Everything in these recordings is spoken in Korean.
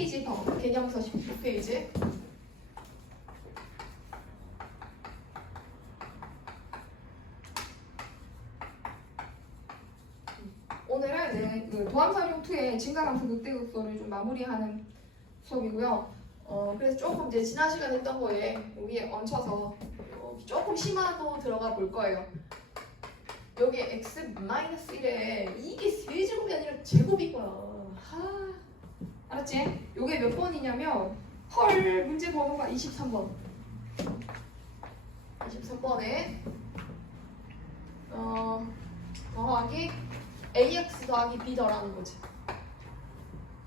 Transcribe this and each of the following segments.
10페이지 봐. 개념서 10페이지. 오늘은 그 도함사용 2의 증가함수 극대극소를 좀 마무리하는 수업이고요. 그래서 조금 이제 지난 시간에 했던 거에 여기에 얹혀서 조금 심화도 들어가 볼 거예요. 여기 x-1에 이게 세제곱이 아니라 제곱인 거야. 알았지? 요게 몇 번이냐면 헐 문제 번호가 23번. 23번에 더하기 ax 더하기 b더라는 거지.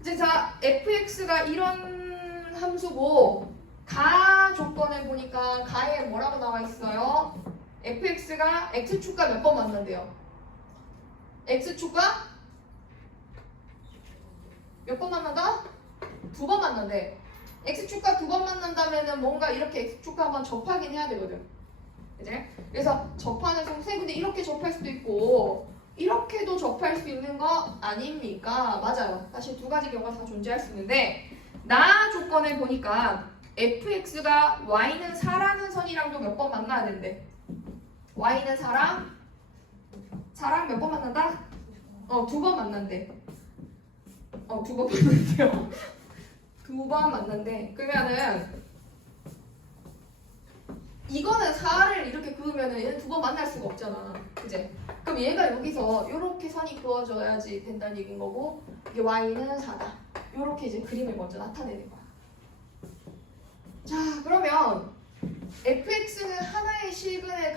이제 자 fx가 이런 함수고 가 조건을 보니까 가에 뭐라고 나와 있어요? fx가 x축과 몇 번 만난대요? x축과 몇 번 만난다? 2번 만난대. x축과 2번 만난다면은 뭔가 이렇게 x축과 한번 접하긴 해야 되거든. 그치? 그래서 접하는 성세. 근데 이렇게 접할 수도 있고 이렇게도 접할 수 있는 거 아닙니까? 맞아요. 사실 두 가지 경우가 다 존재할 수 있는데 나 조건을 보니까 fx가 y는 4라는 선이랑도 몇 번 만나야 된대. y는 4랑 몇 번 만난다? 2번 만난대. 2번 만난대요. 2번 만난대. 그러면은 이거는 4를 이렇게 그으면은 얘는 2번 만날 수가 없잖아. 그제? 그럼 얘가 여기서 이렇게 선이 그어져야지 된다는 얘기인 거고 이게 y는 4다. 이렇게 이제 그림을 먼저 나타내는 거야. 자, 그러면 fx는 하나의 실근을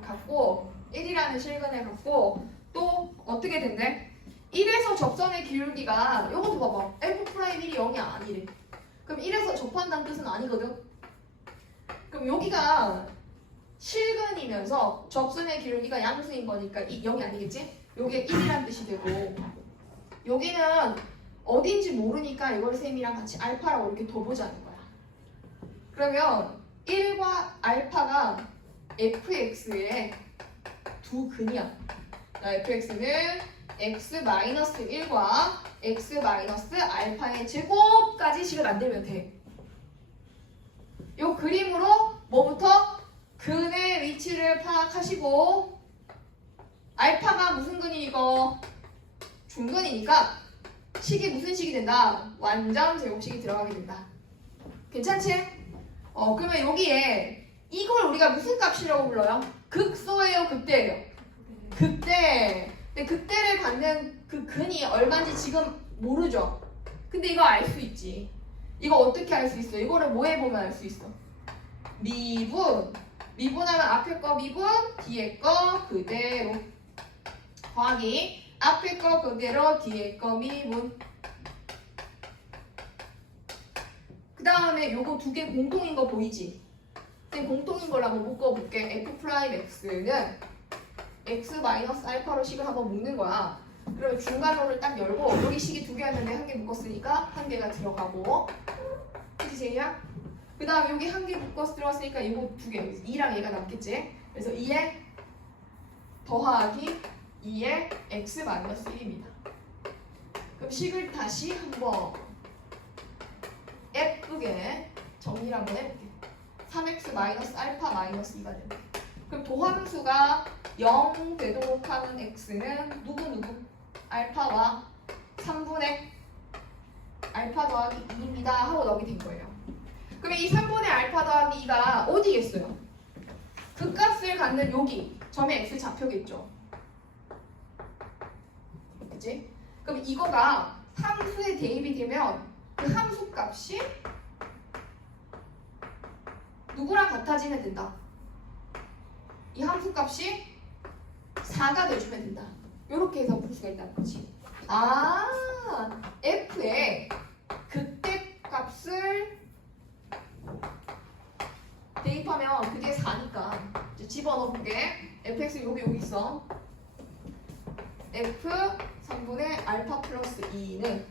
갖고 1이라는 실근을 갖고 또 어떻게 된대? 1에서 접선의 기울기가 이것도 봐봐. f'1이 0이 아니래. 그럼 1에서 접한다는 뜻은 아니거든. 그럼 여기가 실근이면서 접선의 기울기가 양수인 거니까 0이 아니겠지? 요게 1이란 뜻이 되고 여기는 어딘지 모르니까 이걸 셈이랑 같이 알파라고 이렇게 둬보자는 거야. 그러면 1과 알파가 fx의 두 근이야. fx는 x-1과 x-알파의 제곱까지 식을 만들면 돼. 요 그림으로 뭐부터? 근의 위치를 파악하시고 알파가 무슨 근이 이거? 중근이니까 식이 무슨 식이 된다? 완전 제곱식이 들어가게 된다. 괜찮지? 그러면 여기에 이걸 우리가 무슨 값이라고 불러요? 극소예요? 극대예요? 극대. 근데 극대를 갖는 그 근이 얼마인지 지금 모르죠? 근데 이거 알 수 있지. 이거 어떻게 알 수 있어? 이거를 뭐 해보면 알 수 있어? 미분. 미분하면 앞에 거 미분, 뒤에 거 그대로. 더하기 앞에 거 그대로, 뒤에 거 미분. 그 다음에 요거 두 개 공통인 거 보이지? 근데 공통인 걸 한번 묶어볼게. f'x는 x-알파로 식을 한번 묶는 거야. 그러면 중간호를 딱 열고 여기 식이 두 개였는데 한 개 묶었으니까 한 개가 들어가고. 그치 제이야? 그 다음 여기 한 개 묶어서 들어갔으니까 이거 두 개, 2랑 얘가 남겠지? 그래서 2에 더하기 2에 x-1입니다. 그럼 식을 다시 한번 예쁘게 정리를 한번 해볼게. 3x-알파-2가 된다. 그럼 도함수가 0 되도록 하는 x는 누구? 알파와 3분의 알파 더하기 2입니다 하고 넣게 된 거예요. 그러면 이 3분의 알파 더하기 2가 어디겠어요? 그 값을 갖는 여기 점에 x 좌표겠죠. 그치? 그럼 이거가 함수에 대입이 되면 그 함수 값이 누구랑 같아지면 된다. 이 함수 값이 4가 돼주면 된다. 이렇게 해서 풀 수가 있다는 거지. f의 극대 값을 대입하면 그게 4니까 이제 집어넣어볼게. fx 여기 있어. f 3분의 알파 플러스 2는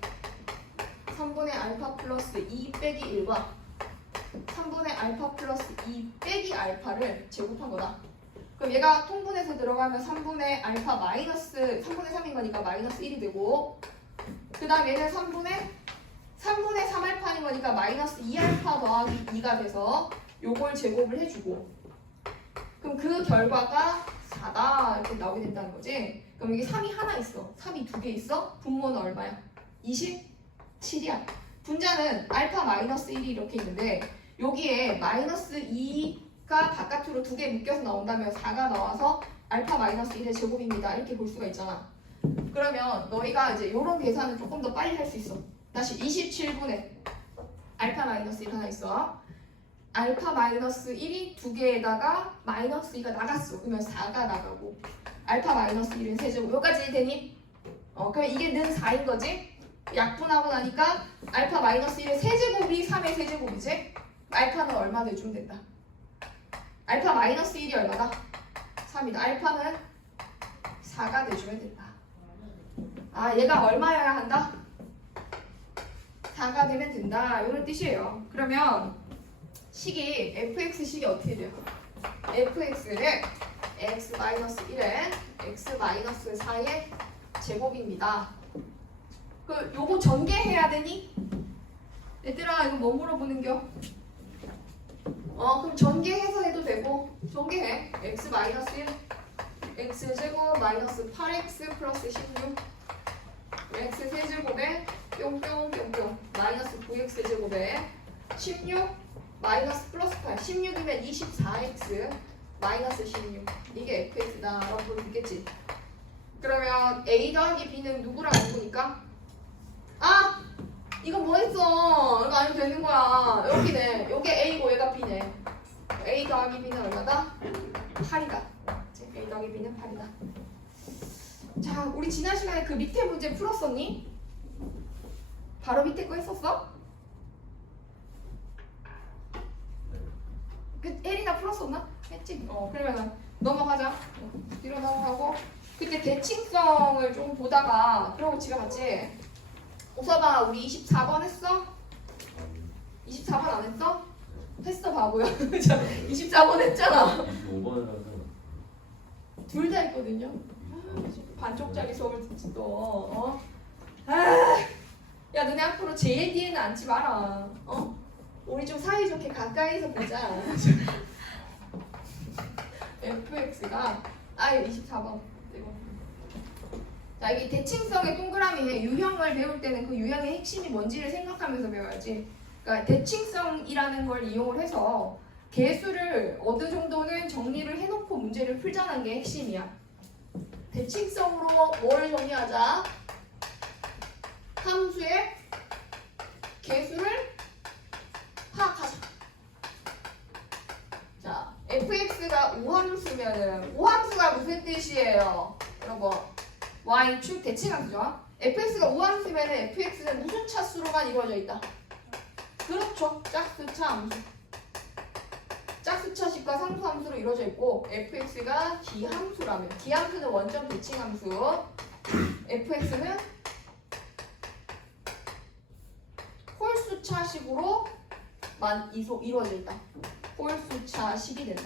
3분의 알파 플러스 2 빼기 1과 3분의 알파 플러스 2 빼기 알파를 제곱한 거다. 그럼 얘가 통분해서 들어가면 3분의 알파 마이너스 3분의 3인 거니까 마이너스 1이 되고 그 다음 얘는 3분의 3분의 3알파인 거니까 마이너스 2알파 더하기 2가 돼서 요걸 제곱을 해주고 그럼 그 결과가 4다 이렇게 나오게 된다는 거지. 그럼 이게 3이 하나 있어. 3이 두 개 있어. 분모는 얼마야? 27이야. 분자는 알파 마이너스 1이 이렇게 있는데 여기에 마이너스 2가 바깥으로 두 개 묶여서 나온다면 4가 나와서 알파 마이너스 1의 제곱입니다. 이렇게 볼 수가 있잖아. 그러면 너희가 이제 이런 계산을 조금 더 빨리 할 수 있어. 다시 27분의 알파 마이너스 1 하나 있어. 알파 마이너스 1이 두 개에다가 마이너스 2가 나갔어. 그러면 4가 나가고 알파 마이너스 1은 세제곱. 여기까지 되니? 그럼 이게 는 4인 거지? 약분하고 나니까 알파 마이너스 1의 세제곱이 3의 세제곱이지? 알파는 얼마 내주면 된다? 알파 마이너스 1이 얼마다? 3이다. 알파는 4가 내주면 된다. 아, 얘가 얼마여야 한다? 4가 되면 된다. 이런 뜻이에요. 그러면 식이 fx식이 어떻게 돼요? fx를 x-1에 x-4의 제곱입니다. 요거 전개해야 되니? 얘들아 이거 뭐 물어보는겨? 그럼 전개해서 해도 되고 전개해. x-1 x제곱 마이너스 8x 플러스 16 x 세제곱에 뿅뿅뿅뿅 마이너스 9x 제곱에 16 마이너스 플러스 8 16이면 24x 마이너스 16 이게 fx다 라고 볼 수 있겠지. 그러면 a 더하기 b는 누구랑 누구니까? 아! 이거 뭐 했어? 이거 아니면 되는 거야. 여기네. 요게 a고 얘가 b네. a 더하기 b는 얼마다? 8이다. a 더하기 b는 8이다. 자, 우리 지난 시간에 그 밑에 문제 풀었었니? 바로 밑에 거 했었어? 그 에리나 풀었었나? 했지? 그러면 넘어가자. 뒤로 넘어가고 그때 대칭성을 좀 보다가 그러고 집에 갔지? 웃어봐. 우리 24번 했어? 24번 안 했어? 했어 바보야. 24번 했잖아. 25번이라서 둘 다 했거든요. 반쪽짜리 수업을 듣지 또. 야 너네 앞으로 제일 뒤에는 앉지 마라. 우리 좀 사이좋게 가까이서 보자. fx가 24번. 자, 이게 대칭성의 동그라미에 유형을 배울 때는 그 유형의 핵심이 뭔지를 생각하면서 배워야지. 그러니까 대칭성이라는 걸 이용을 해서 개수를 어느 정도는 정리를 해놓고 문제를 풀자는 게 핵심이야. 대칭성으로 뭘 정리하자? 함수의 개수를 파악하자. 자, fx가 우함수면은 우함수가 무슨 뜻이에요? 여러분, y축 대칭함수죠. fx가 우함수면은 fx는 무슨 차수로만 이루어져 있다? 그렇죠. 짝수차 함수. 짝수차식과 상수함수로 이루어져 있고 fx가 기함수라면 기함수는 원점 대칭함수 fx는 홀수차식으로만 이루어져 있다. 홀수차식이 된다.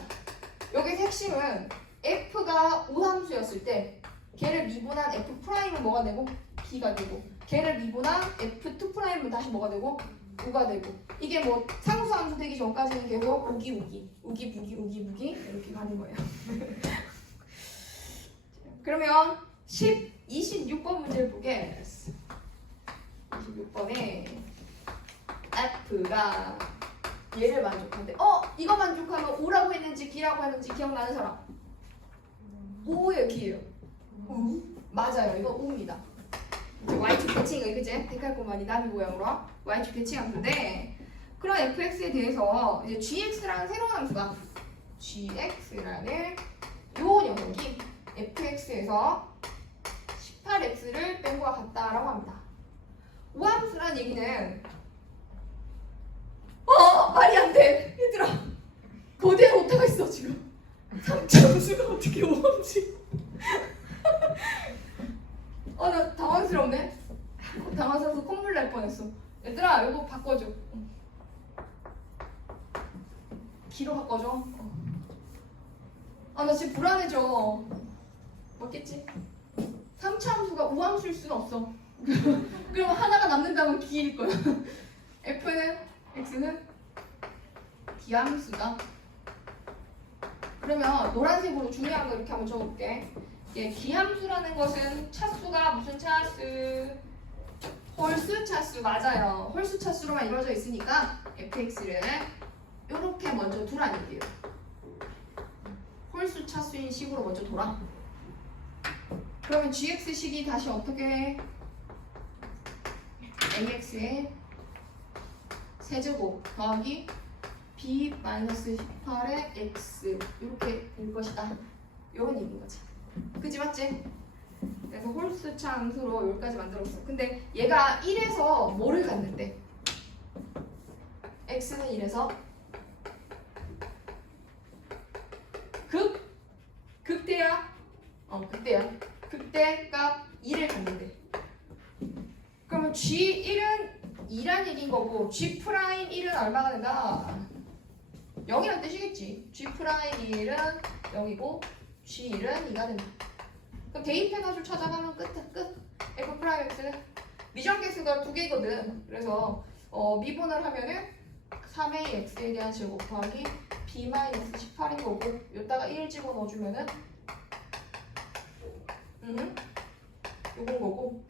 여기서 핵심은 f가 우함수였을 때 걔를 미분한 f'은 뭐가 되고? b가 되고 걔를 미분한 f2'은 다시 뭐가 되고? 9가 되고 이게 뭐 상수함수 되기 전까지는 계속 우기 이렇게 가는 거예요. 그러면 26번 문제를 보겠습니다. 26번에 F가 얘를 만족한대. 이거 만족하면 O라고 했는지 G라고 했는지 기억나는 사람? O예요, G예요? 우? 맞아요, 이거 O입니다. Y축 대칭이 그제? 데칼코마니 나비 모양으로 Y축 대칭함수인데 그런 fx에 대해서 이제 gx라는 새로운 함수가 gx라는 요 녀석이 fx에서 18x를 뺀 거와 같다라고 합니다. 우함수란 얘기는 말이 안 돼. 얘들아 거대한 오타가 있어 지금. 3차함수가 어떻게 우함수? 나 당황스럽네. 당황스러워서 콧물 날 뻔했어. 얘들아 이거 바꿔줘. 기로 바꿔줘. 나 지금 불안해져. 맞겠지? 3차 함수가 우함수일 수는 없어. 그럼 하나가 남는다면 B일 거야. F는 X는 기함수다. 그러면 노란색으로 중요한 거 이렇게 한번 적어볼게. 이게 기함수라는 것은 차수가 무슨 차수? 홀수 차수. 맞아요. 홀수 차수로만 이루어져 있으니까 fx를 이렇게 먼저 두라는 얘기예요. 홀수 차수인 식으로 먼저 둬라. 그러면 gx식이 다시 어떻게 해? ax의 세제곱 더하기 b-18의 x 이렇게 될 것이다. 이런 얘기인 거지. 그치 맞지? 그래서 홀수차 함수로 여기까지 만들었어. 근데 얘가 1에서 뭐를 갖는데? x는 1에서 극대야? 극대야. 극대 값 2를 갖는데. 그러면 G1은 2란 얘기인 거고 G'1은 얼마가 된다? 0이란 뜻이겠지. G'1은 0이고 G1은 2가 된다. 그럼 대입해가지고 찾아가면 끝. F'X는 미정계수가 2개거든. 그래서 미분을 하면은 3a x에 대한 제곱 더하기 b-18인 거고 여기다가 1 집어넣어주면은 요건 거고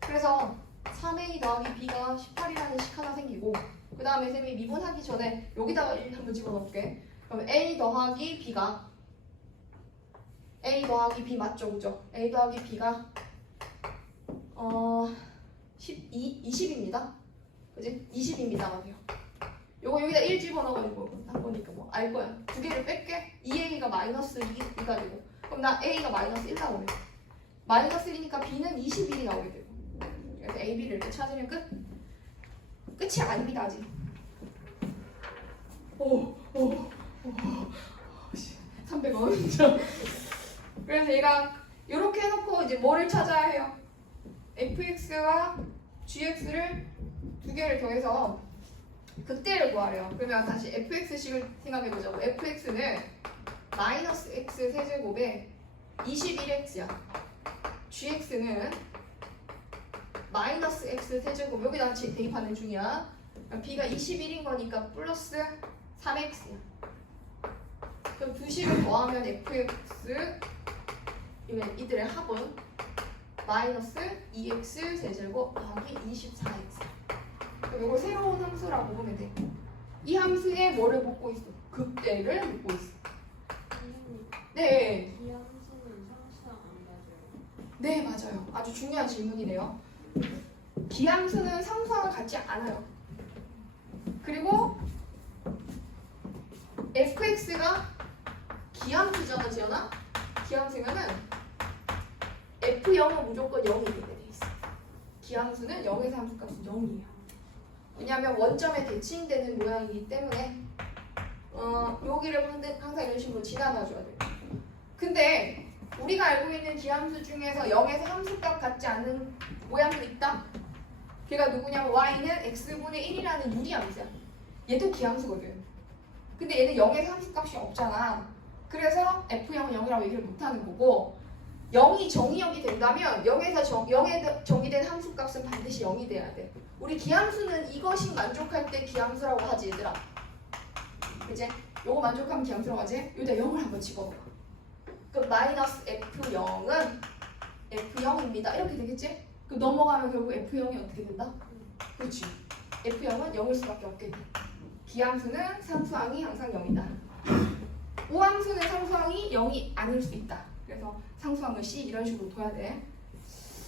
그래서 3a 더하기 b가 18이라는 식 하나 생기고 그 다음에 쌤이 미분하기 전에 여기다가 1 한번 집어넣을게. 그럼 a 더하기 b가 a 더하기 b 맞죠? 그죠? a 더하기 b가 20입니다. 그지? 20입니다. 맞아요. 요거 여기다 1 집어넣어가지고 한 거니까 뭐 알 거야. 두 개를 뺄게. 2a가 마이너스 2가 되고 그럼 나 a가 마이너스 1 나오네. 마이너스 1이니까 b는 21이 나오게 되고 그래서 a, b를 이렇게 찾으면 끝이 아닙니다. 아직. 300원. 그래서 얘가 이렇게 해놓고 이제 뭐를 찾아야 해요? fx와 gx를 두 개를 더해서 극대를 구하래요. 그러면 다시 fx식을 생각해보자고. fx는 마이너스 x 세제곱에 21x야. gx는 마이너스 x 세제곱 여기다 대입하는 중이야. b가 21인 거니까 플러스 3x야. 그럼 두 식을 더하면 fx 이들의 합은 마이너스 2x 세제곱 더하기 24x. 그럼 이걸 새로운 함수라고 보면 돼. 이 함수에 뭐를 묻고 있어? 극대를 묻고 있어. 네. 이 함수는 상수항 안 가져요. 네, 맞아요. 아주 중요한 질문이네요. 기함수는 상수항을 갖지 않아요. 그리고 fx가 기함수잖아, 지연아? 기함수면은 f0은 무조건 0이 되게 돼 있어. 기함수는 0에서 함수값은 0이에요. 왜냐하면 원점에 대칭되는 모양이기 때문에 여기를 항상 이런 식으로 지나가줘야 돼요. 근데 우리가 알고 있는 기함수 중에서 0에서 함수값 같지 않는 모양도 있다. 걔가 누구냐면 y는 x분의 1이라는 유리함수야. 얘도 기함수거든. 근데 얘는 0에서 함수값이 없잖아. 그래서 f0은 0이라고 얘기를 못하는 거고 0이 정의역이 된다면 0에 정의된 함수값은 반드시 0이 돼야 돼. 우리 기함수는 이것이 만족할 때 기함수라고 하지 얘들아. 그치? 요거 만족하면 기함수라고 하지? 여기다 0을 한번 집어넣어. 그럼 마이너스 f0은 f0입니다. 이렇게 되겠지? 그럼 넘어가면 결국 f0이 어떻게 된다? 그렇지. f0은 0일 수밖에 없게 돼. 기함수는 상수항이 항상 0이다. 오함수는 상수항이 0이 아닐 수 있다. 그래서 상수항을 C 이런 식으로 둬야 돼.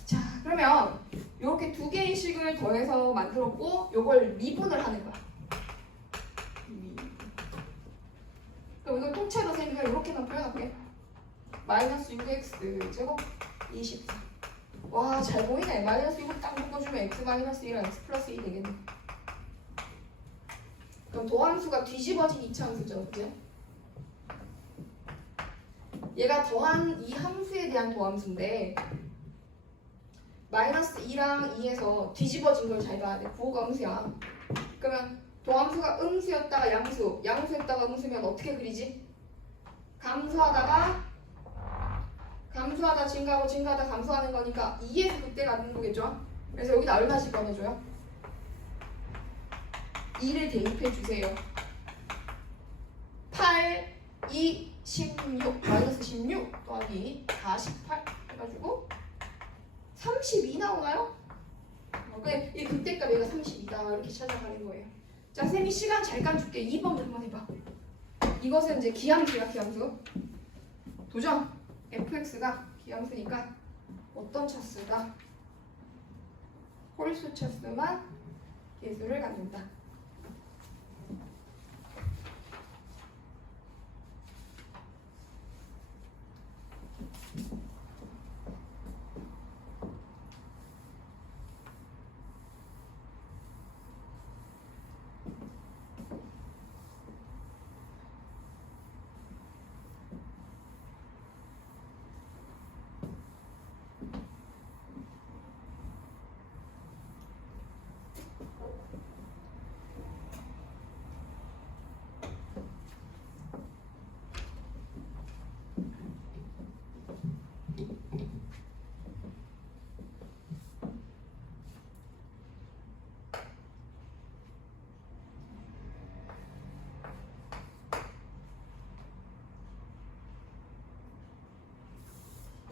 자, 그러면 이렇게 두 개의 식을 더해서 만들었고 요걸 미분을 하는 거야. 그럼 이걸 통째로 생기면 이렇게만 표현할게. 마이너스 6x 제곱 24. 와, 잘 보이네. 마이너스 6을 딱 묶어주면 x 마이너스 1은 x 플러스 2 되겠네. 그럼 도함수가 뒤집어진 이차함수죠. 그죠? 얘가 더한 이 함수에 대한 도함수인데 마이너스 2랑 2에서 뒤집어진 걸 잘 봐야 돼. 부호가 음수야. 그러면 도함수가 음수였다가 양수, 양수였다가 음수면 어떻게 그리지? 감수하다가 감소하다 증가하고 증가하다 감소하는 거니까 2에서 그때 가는 거겠죠? 그래서 여기다 얼마씩 꺼내줘요? 2를 대입해 주세요. 8, 2, 16 마이너스 16 더하기 48 해가지고 32 나오나요? 그래, 이 극대값 얘가 32다 이렇게 찾아가는 거예요. 자, 쌤이 시간 잠깐 줄게. 2번 한번 해봐. 이것은 이제 기함수야, 기함수. 도전. fx가 기함수니까 어떤 차수가 홀수 차수만 계수를 갖는다.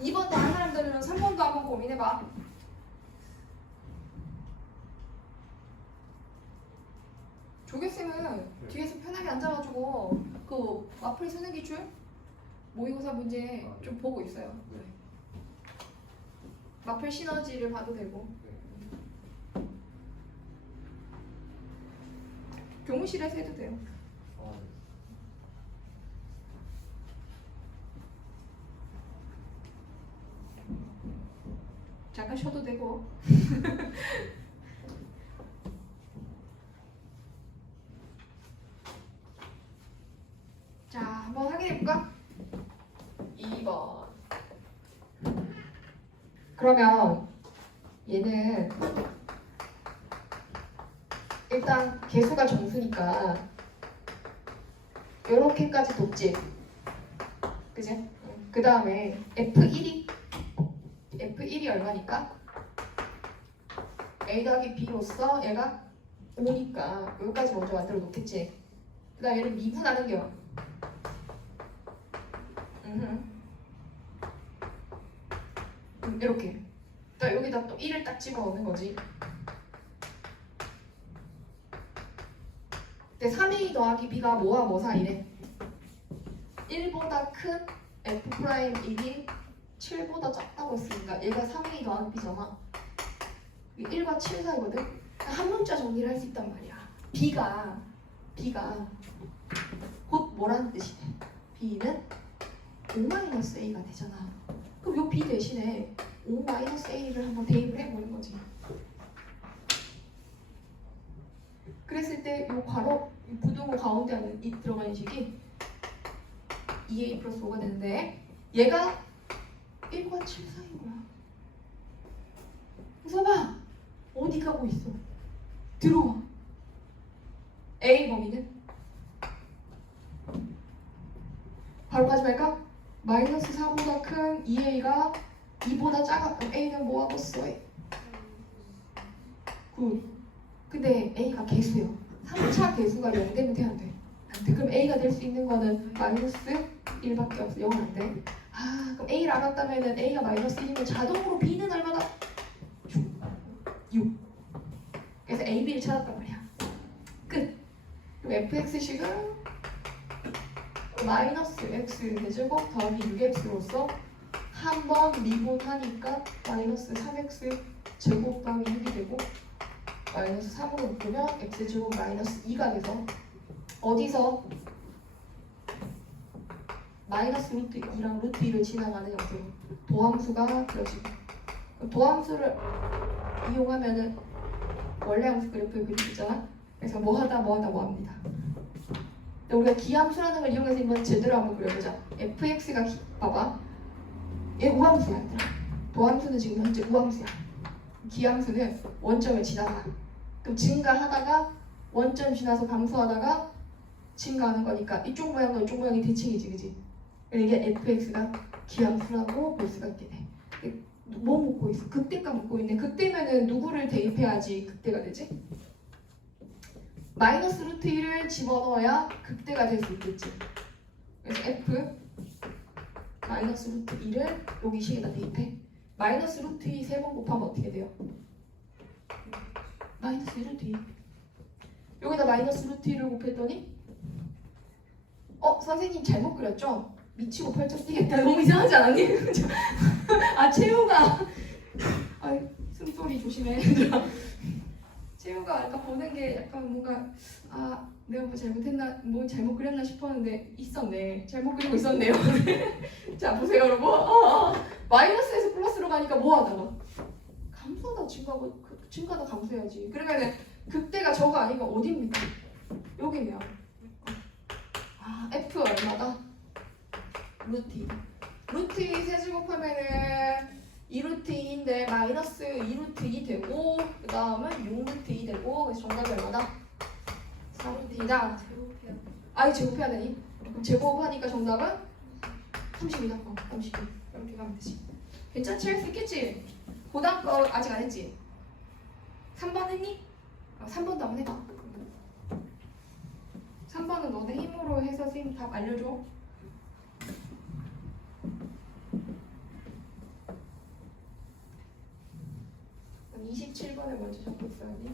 이번 더 한 사람들은 3번도 한번 고민해봐. 조교쌤은 뒤에서 편하게 앉아가지고 그 마플 쓰는 기출 모의고사 문제 좀 보고 있어요. 네. 마플 시너지를 봐도 되고 교무실에서 해도 돼요. 아, 네. 잠깐 쉬어도 되고. 자, 한번 확인해볼까? 2번. 그러면 얘는 일단 개수가 정수니까 요렇게까지 돕지. 그지? 그 다음에 F1이 얼마니까? A 더하기 B로서 얘가 5니까 여기까지 먼저 만들어 놓겠지. 그 다음에 얘를 미분하는 겨. 이렇게. 또 여기다 또 1을 딱 집어넣는 거지. 근데 3A 더하기 B가 뭐와 뭐 사이래? 1보다 큰 F'1이 7보다 작다고 했으니까 얘가 3A 더하기 B잖아. 1과 7 사이거든? 한 문자 정리를 할 수 있단 말이야. B가 곧 뭐라는 뜻이래? B는 5-A가 되잖아. 그럼 요 B 대신에 5-A를 한번 대입을 해보는 거지. 그랬을 때 요 괄호, 이 부등호 가운데 하는 이 들어가는 식이 2A 플러스 5가 되는데 얘가 1과 7 사이인 거야. 그래서 봐! 어디 가고 있어? 들어와. A 범위는? 바로 가지 말까? 마이너스 4보다 큰 2A가 2보다 작아. 그럼 A는 뭐하고 써? 굿. 근데 A가 개수예요. 3차 개수가 0 되면 돼, 안 돼? 안 돼. 그럼 A가 될 수 있는 거는 마이너스 1밖에 없어. 0은 안 돼. 아, 그럼 A를 알았다면 A가 마이너스 1이면 자동으로 B는 얼마나? 6. 그래서 A, B를 찾았단 말이야. 끝. 그럼 fx식은 마이너스 x 대제곱 더하기 6x로서 한 번 미분하니까 마이너스 3x 제곱 더하기 6이 되고 마이너스 3으로 묶으면 x제곱 마이너스 2가 돼서 어디서 마이너스 루트 2랑 루트 2를 지나가는 형태로 도함수가 그려지고 도함수를 이용하면은 원래 함수 그래프를 그릴 수 있잖아. 그래서 뭐하다 뭐합니다. 근데 우리가 기함수라는 걸 이용해서 이번 제대로 한번 그려보자. fx가 봐봐. 얘 우함수야. 얘들아. 도함수는 지금 현재 우함수야. 기함수는 원점을 지나가. 그럼 증가하다가 원점 지나서 감소하다가 증가하는 거니까 이쪽 모양과 이쪽 모양이 대칭이지, 그지? 이게 fx가 기함수라고 볼 수가 있게 돼. 뭐 묻고 있어? 극대가 묻고 있네. 극대면은 누구를 대입해야지 극대가 되지? 마이너스 루트 1을 집어넣어야 극대가 될 수 있겠지. 그래서 F 마이너스 루트 2를 여기 식에다 대입해. 마이너스 루트 2 세 번 곱하면 어떻게 돼요? 마이너스 루트 2. 여기다 마이너스 루트 1을 곱했더니 선생님 잘못 그렸죠? 미치고 펄쩍 뛰겠다. 너무 이상하지 않았니? 아 채우가 숨소리 조심해. 채우가 아까 보는 게 약간 뭔가 내가 뭐 잘못했나 뭐 잘못 그렸나 싶었는데 있었네. 잘못 그리고 있었네요. 자 보세요 여러분. 마이너스에서 플러스로 가니까 뭐 하다가 감소하다 증가하고 증가하다 감소해야지. 그러면은 극대가 저거 아니면 어디입니까? 여기네요. F 얼마다? 루트 2. 루트 2 세제곱하면은 2루트 2인데 마이너스 2루트 2 되고 그 다음은 6루트 2 되고 그래서 정답이 얼마다? 4루트 2다. 이거 제곱해야 되니? 그럼 제곱하니까 정답은 32다. 32. 이렇게 가면 되지. 괜찮지? 할 수 있겠지? 고등학 거 아직 안 했지? 3번 했니? 3번도 한번 해봐. 3번은 너네 힘으로 해서 선생님 답 알려줘. 그럼 27번에 먼저 적고 있어야지.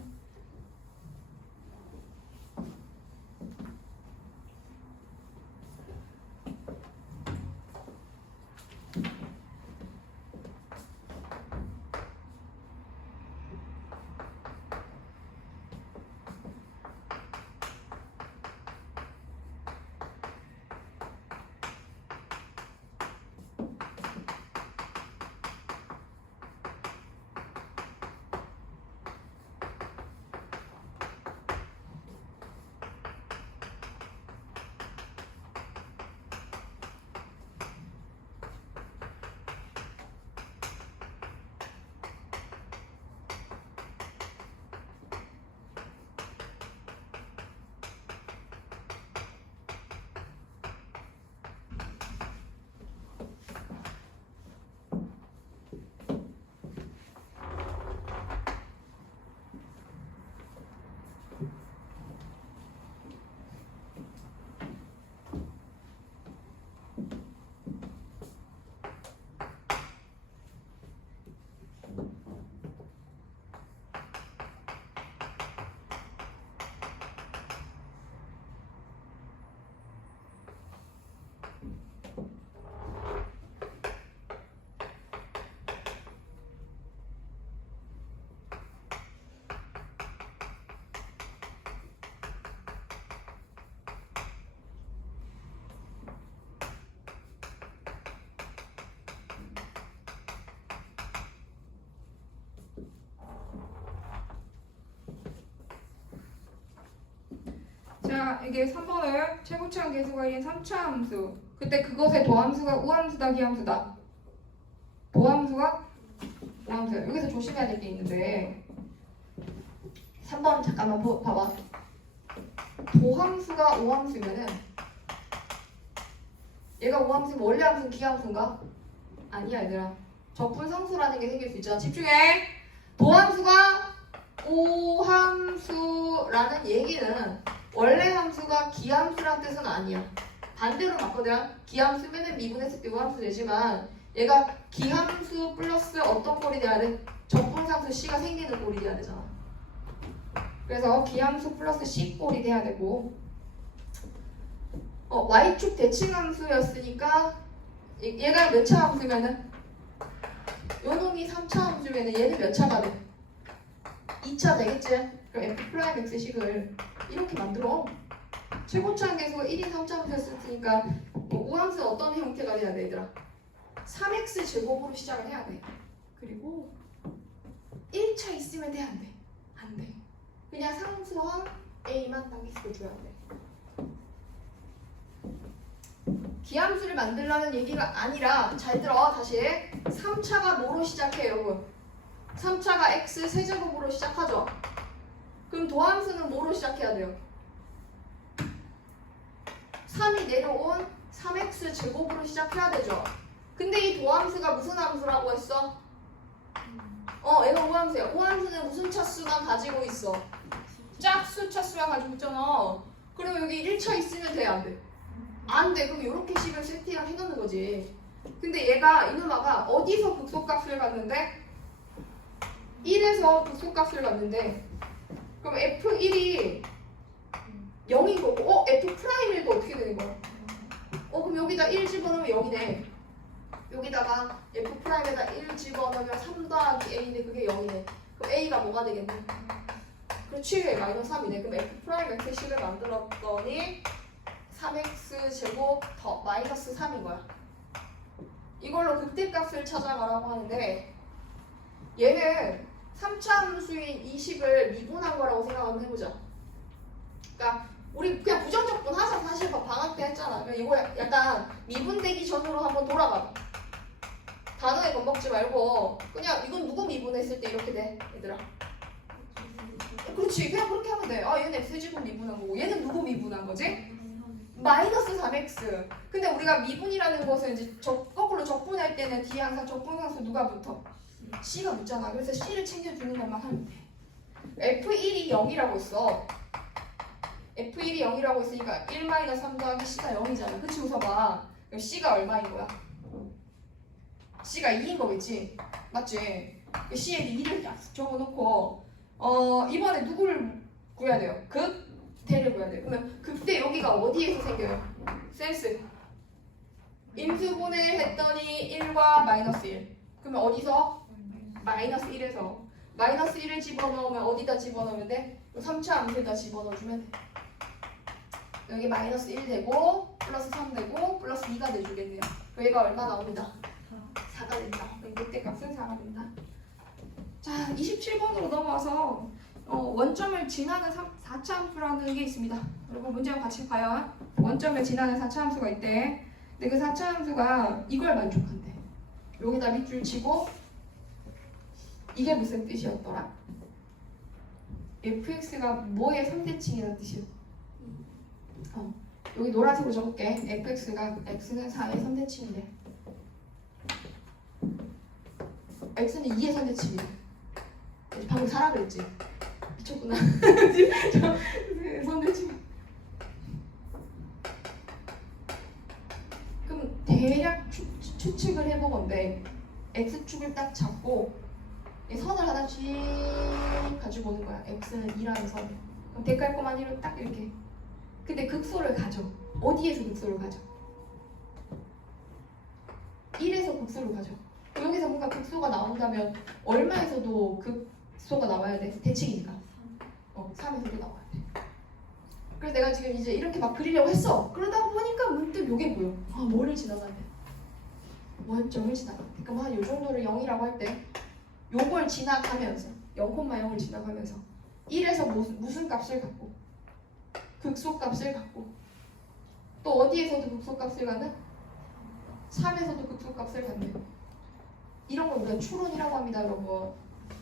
자, 이게 3번을 최고차원 계수가 있는 3차 함수. 그때 그것의 도함수가 우함수다, 기함수다? 도함수가 우함수야. 여기서 조심해야 될 게 있는데 3번 잠깐만 봐봐. 도함수가 우함수면은 얘가 우함수면 원래 함수는 기함수인가? 아니야 얘들아. 적분상수라는 게 생길 수 있잖아. 집중해. 도함수가 우함수라는 얘기는 원래 함수가 기함수란 뜻은 아니야. 반대로 맞거든. 기함수면은 미분했을 때 우함수 되지만 얘가 기함수 플러스 어떤 꼴이 돼야 돼? 적분상수 C가 생기는 꼴이 돼야 되잖아. 그래서 기함수 플러스 C 꼴이 돼야 되고 Y축 대칭함수였으니까 얘가 몇 차 함수면은 요 놈이 3차 함수면은 얘는 몇 차가 돼? 2차 되겠지? 그럼 F'(x) 식을 이렇게 만들어. 최고차원 계수가 1인 3차 함수였으니까 우함수는 어떤 형태가 돼야 돼 얘들아? 3x 제곱으로 시작을 해야 돼. 그리고 1차 있으면 돼? 안 돼? 안 돼. 그냥 상수항 A만 당기식을 줘야 돼. 기함수를 만들라는 얘기가 아니라 잘 들어 다시 3차가 뭐로 시작해 여러분? 3차가 x 세제곱으로 시작하죠? 그럼 도함수는 뭐로 시작해야 돼요? 3이 내려온 3x 제곱으로 시작해야 되죠? 근데 이 도함수가 무슨 함수라고 했어? 얘가 우함수야. 우함수는 무슨 차수만 가지고 있어? 짝수 차수만 가지고 있잖아. 그럼 여기 1차 있으면 돼, 안 돼? 안 돼. 그럼 이렇게 식을 세팅을 해놓는 거지. 근데 얘가 이누마가 어디서 극소값을 갖는데? 1에서 극소값을 갖는데 그럼 F1이 0인 거고 F'1도 어떻게 되는 거야? 그럼 여기다 1 집어넣으면 0이네. 여기다가 F'에다 1 집어넣으면 3 더하기 A인데 그게 0이네. 그럼 A가 뭐가 되겠네? 그렇지, 마이너스 3이네. 그럼 F'X식을 만들었더니 3X 제곱 더 마이너스 3인 거야. 이걸로 극대값을 찾아가라고 하는데 얘는 3차 함수인 이 식을 미분한 거라고 생각 한번 해보자. 그러니까 우리 그냥 부정적분 하자. 사실 방학 때 했잖아. 그러니까 이거 약간 미분되기 전으로 한번 돌아가. 단어에 겁먹지 말고 그냥 이건 누구 미분했을 때 이렇게 돼, 얘들아. 그렇지, 그냥 그렇게 하면 돼. 얘는 X제곱 미분한 거고 얘는 누구 미분한 거지? 마이너스 3X. 근데 우리가 미분이라는 것은 이제 거꾸로 적분할 때는 뒤에 항상 적분상수 누가 붙어? C가 붙잖아. 그래서 C를 챙겨주는 것만 하면 돼. F1이 0이라고 했어. F1이 0이라고 했으니까 1-3 더하기 C가 0이잖아. 그치, 웃어봐. 그럼 C가 얼마인 거야? C가 2인 거겠지? 맞지? C에 2를 딱 적어놓고 이번에 누구를 구해야 돼요? 극대를 구해야 돼요. 그러면 극대 여기가 어디에서 생겨요? 센스 인수분해 했더니 1과 마이너스 1. 그러면 어디서? 마이너스 1에서 마이너스 1을 집어넣으면 어디다 집어넣으면 돼? 3차 함수에다 집어넣어주면 돼. 여기 마이너스 1 되고 플러스 3 되고 플러스 2가 돼주겠네요. 그럼 얘가 얼마 나옵니다? 4가 된다. 이때 값은 4가 된다. 자, 27번으로 넘어와서 원점을 지나는 4차 함수라는 게 있습니다. 여러분 문제랑 같이 봐요. 원점을 지나는 4차 함수가 있대. 근데 그 4차 함수가 이걸 만족한대. 여기다 밑줄 치고 이게 무슨 뜻이었더라? fx가 뭐의 3대칭이라는 뜻이요? 여기 노란색으로 적을게. fx가 x는 4의 3대칭인데 x는 2의 3대칭이야. 방금 사라 그랬지? 미쳤구나. 3대칭. 그럼 대략 추측을 해보건데 x축을 딱 잡고 이 선을 하나씩 가지고 오는 거야. x는 2라는 선. 그럼 대깔꼬만 1을 딱 이렇게. 근데 극소를 가져. 어디에서 극소를 가져? 1에서 극소를 가져. 여기서 뭔가 극소가 나온다면 얼마에서도 극소가 나와야 돼? 대칭이니까. 3에서도 나와야 돼. 그래서 내가 지금 이제 이렇게 막 그리려고 했어. 그러다 보니까 문득 요게 보여. 뭐를 지나가야 돼? 원점을 지나가야 돼. 그럼 한 요 정도를 0이라고 할 때 요걸 지나가면서 0,0을 지나가면서 1에서 무슨 값을 갖고 극소값을 갖고 또 어디에서도 극소값을 갖는? 3에서도 극소값을 갖는 이런 걸 우리가 추론이라고 합니다, 여러분.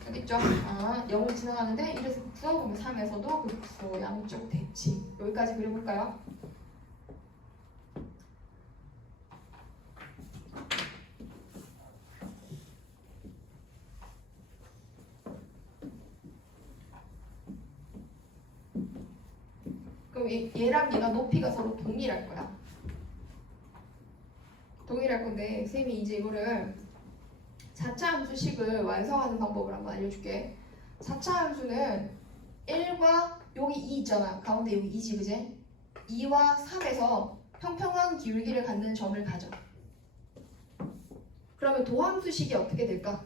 알겠죠? 0을 지나가는데 1에서 극소, 그러면 3에서도 극소, 양쪽 대칭. 여기까지 그려볼까요? 그럼 얘랑 얘가 높이가 서로 동일할 거야. 동일할 건데 쌤이 이제 이거를 4차 함수식을 완성하는 방법을 한번 알려줄게. 4차 함수는 1과 여기 2 있잖아. 가운데 여기 2지, 그제? 2와 3에서 평평한 기울기를 갖는 점을 가져. 그러면 도함수식이 어떻게 될까?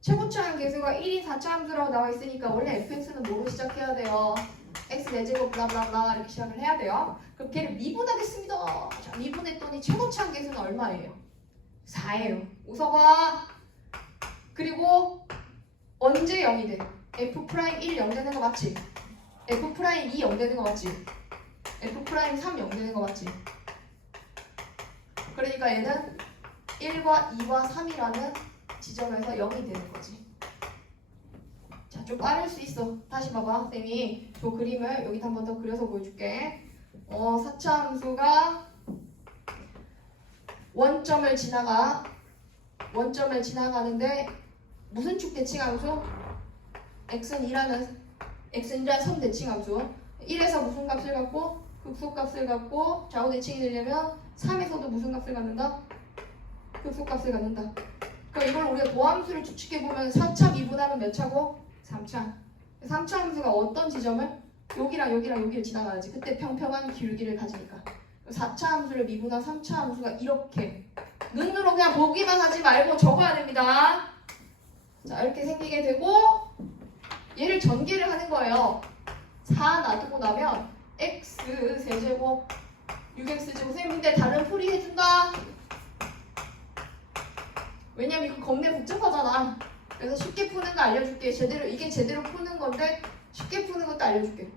최고차항 계수가 1이 4차 함수라고 나와 있으니까 원래 fx는 뭐로 시작해야 돼요? x 4제곱 블라블라블라 이렇게 시작을 해야 돼요. 그럼 걔를 미분하겠습니다. 자, 미분했더니 최고차항 계수는 얼마예요? 4예요. 웃어봐. 그리고 언제 0이 돼? f'1 0 되는 거 맞지? f'2 0 되는 거 맞지? f'3 0 되는 거 맞지? 그러니까 얘는 1과 2와 3이라는 지점에서 0이 되는 거지. 자, 좀 빠를 수 있어. 다시 봐봐. 쌤이 저 그림을 여기다 한 번 더 그려서 보여줄게. 4차 함수가 원점을 지나가는데 무슨 축 대칭함수? xn이라는 선 대칭함수. 1에서 무슨 값을 갖고 극소값을 갖고 좌우 대칭이 되려면 3에서도 무슨 값을 갖는다? 극소값을 갖는다. 그럼 이걸 우리가 도함수를 추측해보면 4차 미분하면 몇 차고? 3차. 3차 함수가 어떤 지점을? 여기랑 여기를 지나가야지. 그때 평평한 기울기를 가지니까. 4차 함수를 미분한 3차 함수가 이렇게 눈으로 그냥 보기만 하지 말고 적어야 됩니다. 자, 이렇게 생기게 되고 얘를 전개를 하는 거예요. 4 놔두고 나면 x 세제곱 6x제곱. 선생님 근데 다른 풀이 해준다. 왜냐면 이거 겁내 복잡하잖아. 그래서 쉽게 푸는 거 알려줄게. 이게 제대로 푸는 건데 쉽게 푸는 것도 알려줄게.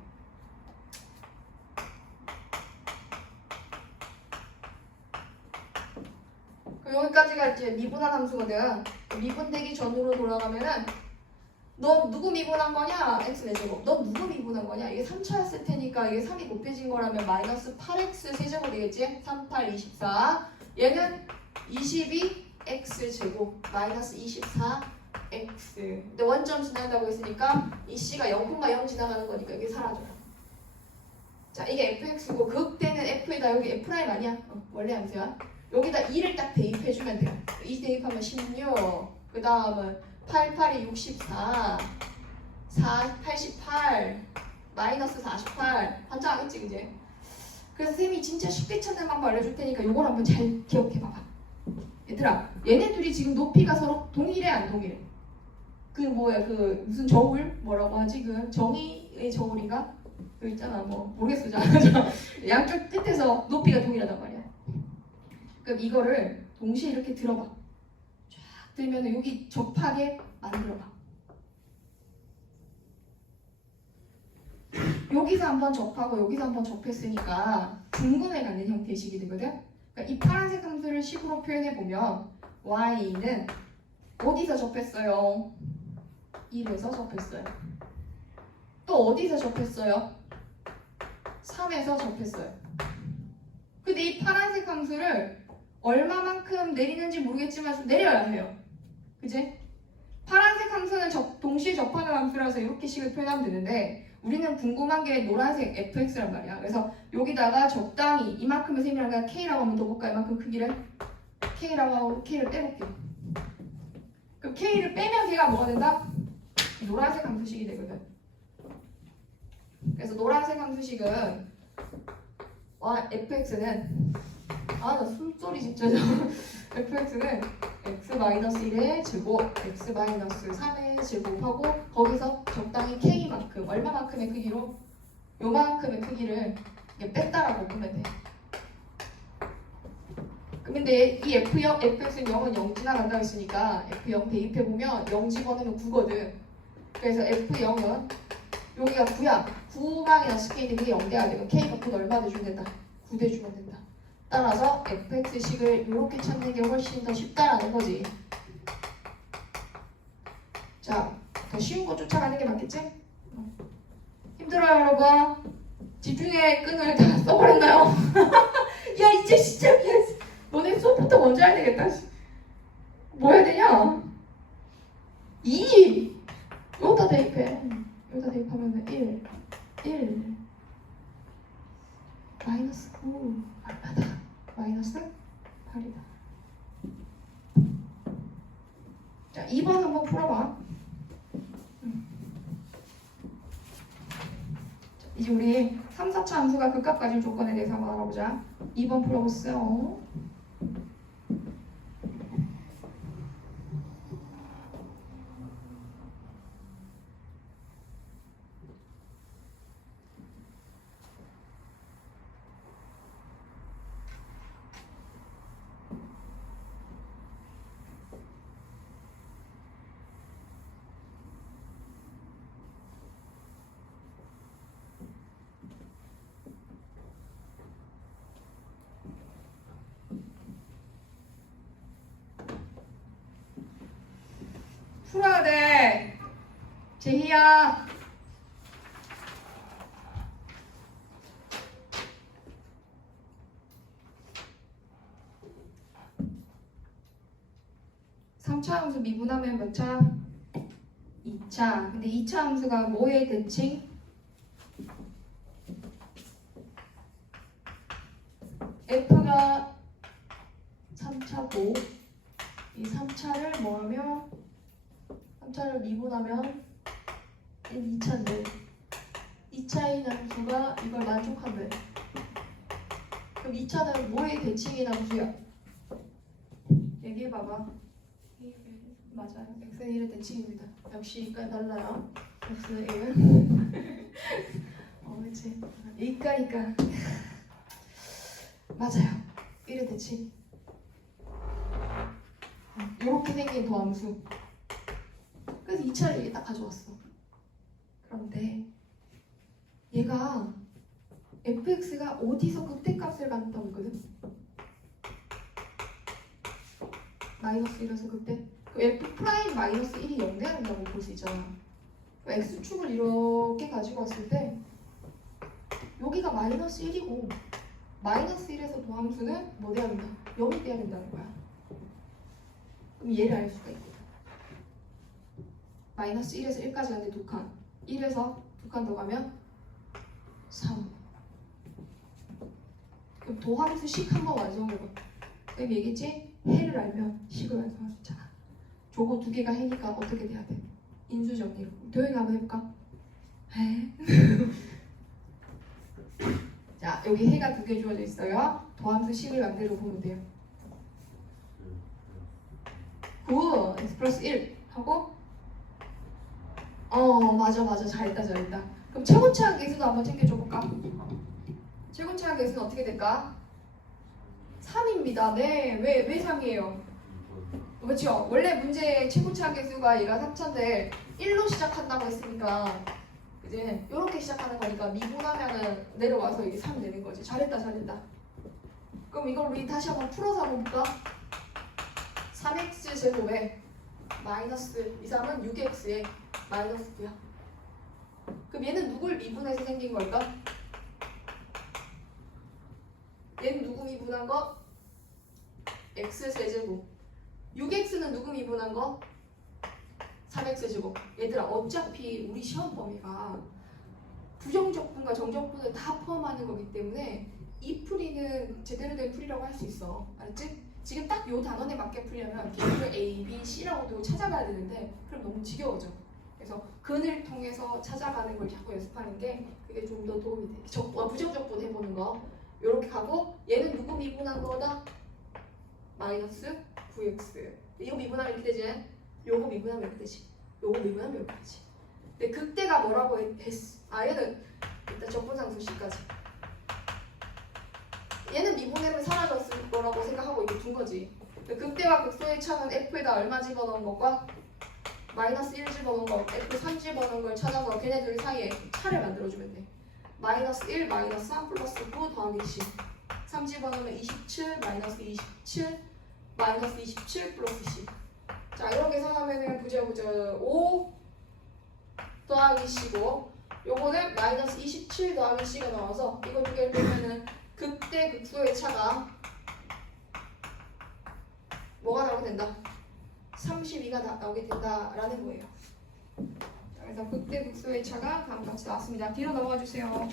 여기까지가 이제 미분한 함수거든. 미분되기 전으로 돌아가면은 너 누구 미분한 거냐? x제곱. 너 누구 미분한 거냐? 이게 3차였을 테니까 이게 3이 곱해진 거라면 마이너스 8x 세제곱이겠지? 3, 8, 24. 얘는 22x제곱 마이너스 24x. 근데 원점 지나간다고 했으니까 이 c가 0,0 지나가는 거니까 이게 사라져요. 자, 이게 fx고 극대는 f에다 여기 f' 아니야? 원래 함수야. 여기다 2를 딱 대입해주면 돼요. 2 대입하면 16. 그 다음은 8, 8이 64. 88. 마이너스 48. 환장하겠지, 그제? 그래서 쌤이 진짜 쉽게 찾는 방법 알려줄 테니까 요걸 한번 잘 기억해봐봐. 얘들아, 얘네 둘이 지금 높이가 서로 동일해, 안 동일해? 그 무슨 저울? 뭐라고 하지? 그 정의의 저울인가? 그 있잖아, 모르겠어. 양쪽 끝에서 높이가 동일하단 말이야. 그럼 이거를 동시에 이렇게 들어봐. 쫙 들면 여기 접하게 만들어봐. 여기서 한번 접하고 여기서 한번 접했으니까 중근을 갖는 형태의 식이 되거든. 그러니까 이 파란색 함수를 식으로 표현해보면 y는 어디서 접했어요? 1에서 접했어요. 또 어디서 접했어요? 3에서 접했어요. 근데 이 파란색 함수를 얼마만큼 내리는지 모르겠지만 좀 내려야 해요. 그지? 파란색 함수는 동시에 접하는 함수라서 이렇게 식을 표현하면 되는데 우리는 궁금한 게 노란색 fx란 말이야. 그래서 여기다가 적당히 이만큼의 셈이랑 그냥 k라고 한번 넣어볼까? 이만큼 크기를 k라고 하고 k를 빼볼게요. 그럼 k를 빼면 걔가 뭐가 된다? 노란색 함수식이 되거든. 그래서 노란색 함수식은 fx는 나 숨소리 진짜 fx는 x-1의 제곱 x-3의 제곱하고 거기서 적당히 k만큼 얼마만큼의 크기로 요만큼의 크기를 뺐다라고 보면 돼. 근데 이 fx는 0은 0 지나간다고 했으니까 f0 대입해보면 0 집어넣으면 9거든. 그래서 f0은 여기가 9야. 9마이너스 k인데 그게 0 돼야 되고 k가 곧 얼마 대주면 된다? 9 대주면 된다. 따라서 fx식을 이렇게 찾는 게 훨씬 더 쉽다라는 거지. 자, 더 쉬운 거 쫓아가는 게 맞겠지? 힘들어요, 여러분? 집중의 끈을 다 써버렸나요? 야, 이제 진짜 미안. 너네 수업부터 먼저 해야 되겠다. 뭐 해야 되냐? 2! 여기다 대입해. 여기다 대입하면 1 마이너스 9 얼마다? 마이너스 8이다. 자, 2번 한번 풀어봐. 자, 이제 우리 3, 4차 함수가 극값 가진 조건에 대해서 한번 알아보자. 2번 풀어보세요. 풀어야 돼. 제희야. 3차 함수 미분하면 몇 차? 2차. 근데 2차 함수가 뭐의 대칭? F가 3차고 이 3차를 뭐하며 3차를 미분하면 2차인데 2차인 함수가 이걸 만족한대. 그럼 2차는 뭐의 대칭인 함수야? 얘기해봐봐. 맞아요. x는 1의 대칭입니다. 역시 이과 달라요. x는 1은 그치. 이과니까 맞아요. 1의 대칭. 이렇게 생긴 더함수. 그래서 2차를 이게 딱 가져왔어. 그런데 얘가 fx가 어디서 극대값을 갖는다고 했거든? 마이너스 1에서 극대. 그 f 프라임 마이너스 1이 0 돼야 된다고 볼 수 있잖아. x축을 이렇게 가지고 왔을 때 여기가 마이너스 1이고 마이너스 1에서 도함수는 뭐 돼야 된다? 0이 돼야 된다는 거야. 그럼 얘를 알 수가 있거든. 마이너스 1에서 1까지 가는데 2칸. 1에서 2칸 더 가면 3. 그럼 도함수 식 한번 완성해봐. 그럼 얘기했지? 해를 알면 식을 완성할 수 있잖아. 저거 두 개가 해니까 어떻게 돼야 돼? 인수정리로. 도영이 한번 해볼까? 해. 자, 여기 해가 두 개 주어져 있어요. 도함수 식을 만들어 보면 돼요. 9, x 플러스 1 하고 맞아 잘했다. 그럼 최고차항 계수도 한번 챙겨줘볼까? 최고차항 계수는 어떻게 될까? 3입니다. 네, 왜 3이에요? 그렇죠. 원래 문제의 최고차항 계수가 얘가 3차인데 1로 시작한다고 했으니까 이제 이렇게 시작하는 거니까 미분하면은 내려와서 이게 3이 되는 거지. 잘했다. 그럼 이걸 우리 다시 한번 풀어서 한번 볼까? 3x 제곱에 마이너스 2, 3은 6x에 마이너스 9야. 그럼 얘는 누굴 미분해서 생긴 걸까? 얘는 누구 미분한 거? x 세제곱. 6x는 누구 미분한 거? 3x 제곱. 얘들아 어차피 우리 시험 범위가 부정적분과 정적분을 다 포함하는 거기 때문에 이 풀이는 제대로 된 풀이라고 할 수 있어. 알았지? 지금 딱 요 단원에 맞게 풀려면 개수를 A, B, C라고도 찾아가야 되는데 그럼 너무 지겨워져. 그래서 근을 통해서 찾아가는 걸 자꾸 연습하는 게 그게 좀 더 도움이 돼. 부정적분 해보는 거. 요렇게 가고 얘는 누구 미분한 거다? 마이너스 9x. 이거 미분하면 이렇게 되지? 요거 미분하면 이렇게 되지? 요거 미분하면 이렇게 되지? 근데 극대가 뭐라고 했어? 얘는 일단 적분상수 C까지. 얘는 미분하면 사라졌을 거라고 생각하고 이렇게 둔 거지. 극대와 극소의 차는 F에다 얼마 집어넣은 것과 마이너스 1 집어넣은 거, F 3 집어넣은 걸 찾아서 걔네들 사이에 차를 만들어주면 돼. 마이너스 1, 마이너스 3 플러스 9 더하기 10. 3 집어넣으면 27, 마이너스 27, 마이너스 27 플러스 10. 자, 이렇게 계산하면은 부재 5 더하기 15. 요거는 마이너스 27 더하기 C가 나와서 이거 두 개를 빼면은 극대 극소의 차가 뭐가 나오게 된다? 32가 나오게 된다라는 거예요. 자, 그래서 극대 극소의 차가 다음과 같이 나왔습니다. 뒤로 넘어가 주세요.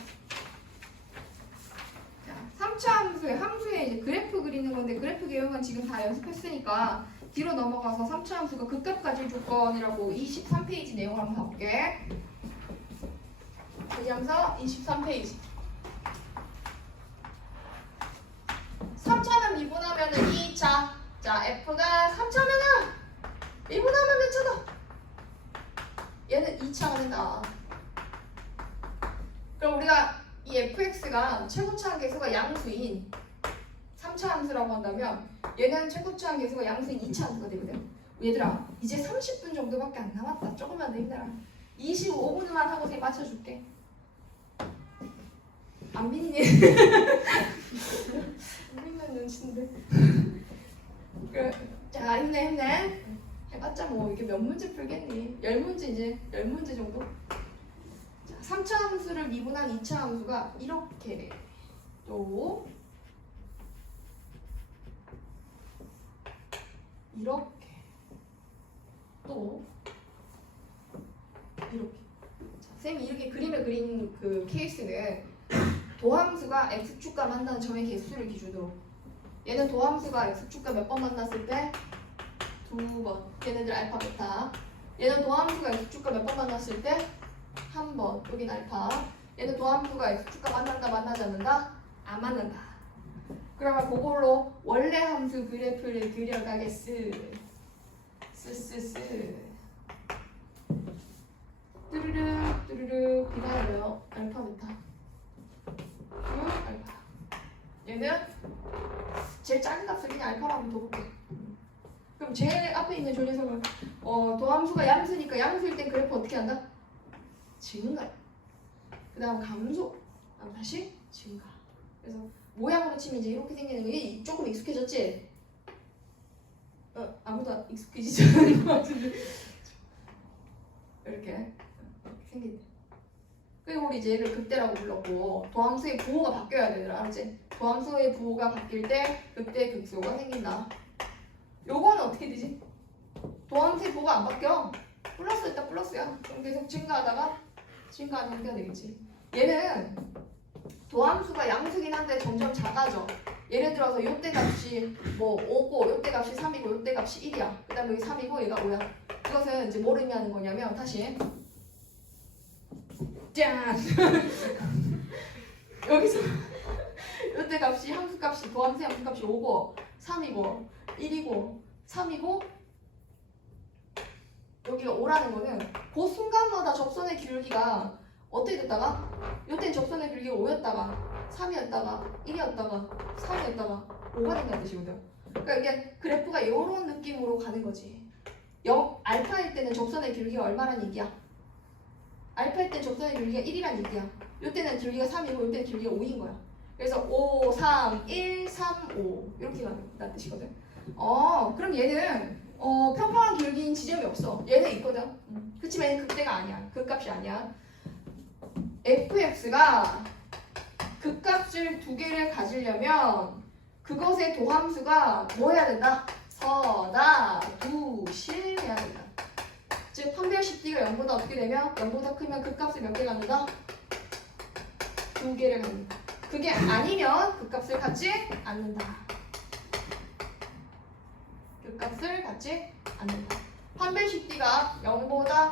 자, 3차 함수의 이제 그래프 그리는 건데 그래프 개형은 지금 다 연습했으니까 뒤로 넘어가서 3차 함수가 극값 가질 조건이라고 23페이지 내용을 한번 봐볼게. 대장서 23페이지. 3차는 미분하면은 2차. 자, F가 3차면은 미분하면 몇 차다? 얘는 2차가 된다. 그럼 우리가 이 fx가 최고차항 계수가 양수인 3차 함수라고 한다면 얘는 최고차항 계수가 양수인 2차 함수가 되거든. 얘들아 이제 30분 정도밖에 안 남았다. 조금만 더 힘내라. 25분만 하고 세 맞춰줄게. 안 믿니? 안 믿는 눈치인데. 자, 힘내. 해봤자 뭐 이게 몇 문제 풀겠니? 10문제 이제 10문제 정도? 자, 3차 함수를 미분한 2차 함수가 이렇게 또 이렇게 또 이렇게. 자, 쌤이 이렇게 그림을 그린 그 케이스는 도함수가 x축과 만나는 점의 개수를 기준으로, 얘는 도함수가 x축과 몇 번 만났을 때? 2번. 얘네들 알파 베타. 얘는 도함수가 x축과 몇 번 만났을 때? 1번. 여긴 알파. 얘는 도함수가 x축과 만난다 만나지 않는다? 안 만난다. 그러면 그걸로 원래 함수 그래프를 그려가겠스. 쓰쓰쓰. 뚜루룩 뚜루룩 기다려요. 알파 베타. 알파. 얘는 제일 작은 값을 그냥 알파로 한번 둬볼게. 그럼 제일 앞에 있는 저 녀석은 도함수가 양수니까 양수일 땐 그래프 어떻게 한다? 증가. 그 다음 감소. 그다음 다시 증가. 그래서 모양으로 치면 이제 이렇게 생기는 게 조금 익숙해졌지? 아무도 익숙해지지 않은 것 같은데. 이렇게 생긴대. 그리고 우리 이제 얘를 극대라고 불렀고, 도함수의 부호가 바뀌어야 되더라. 알았지? 도함수의 부호가 바뀔 때 극대 극소가 생긴다. 요거는 어떻게 되지? 도함수의 부호가 안 바뀌어. 플러스였다 플러스야. 그럼 계속 증가하다가 증가하는 형태가 되겠지. 얘는 도함수가 양수긴 한데 점점 작아져. 예를 들어서 요때 값이 뭐 5고 요때 값이 3이고 요때 값이 1이야. 그 다음에 여기 3이고 얘가 5야. 이것은 이제 뭘 의미하는 거냐면 다시 짠! 여기서 요때 값이 함수값이 도함수의 함수값이 5고 3이고 1이고 3이고 여기가 5라는 거는 그 순간마다 접선의 기울기가 어떻게 됐다가 요때는 접선의 기울기가 5였다가 3이었다가 1이었다가 3이었다가 5가 된다는 뜻이거든. 그러니까 이게 그래프가 이런 느낌으로 가는 거지. 알파일 때는 접선의 기울기가 얼마란 얘기야? 알파일 때 접선의 기울기가 1이란 얘기야. 요때는 기울기가 3이고 요때는 기울기가 5인 거야. 그래서 5, 3, 1, 3, 5 이렇게 가는 뜻이거든. 그럼 얘는 평평한 기울기인 지점이 없어. 얘는 있거든. 그치만 얘는 극대가 아니야. 극값이 아니야. fx가 극값을 두 개를 가지려면 그것의 도함수가 뭐 해야 된다? 서다, 두, 실 해야 된다. 즉 판별식 D가 0보다 어떻게 되면 0보다 크면 극값을 몇 개 갖는다? 두 개를 갖는다. 그게 아니면 극값을 갖지 않는다. 극값을 갖지 않는다. 판별식 D가 0보다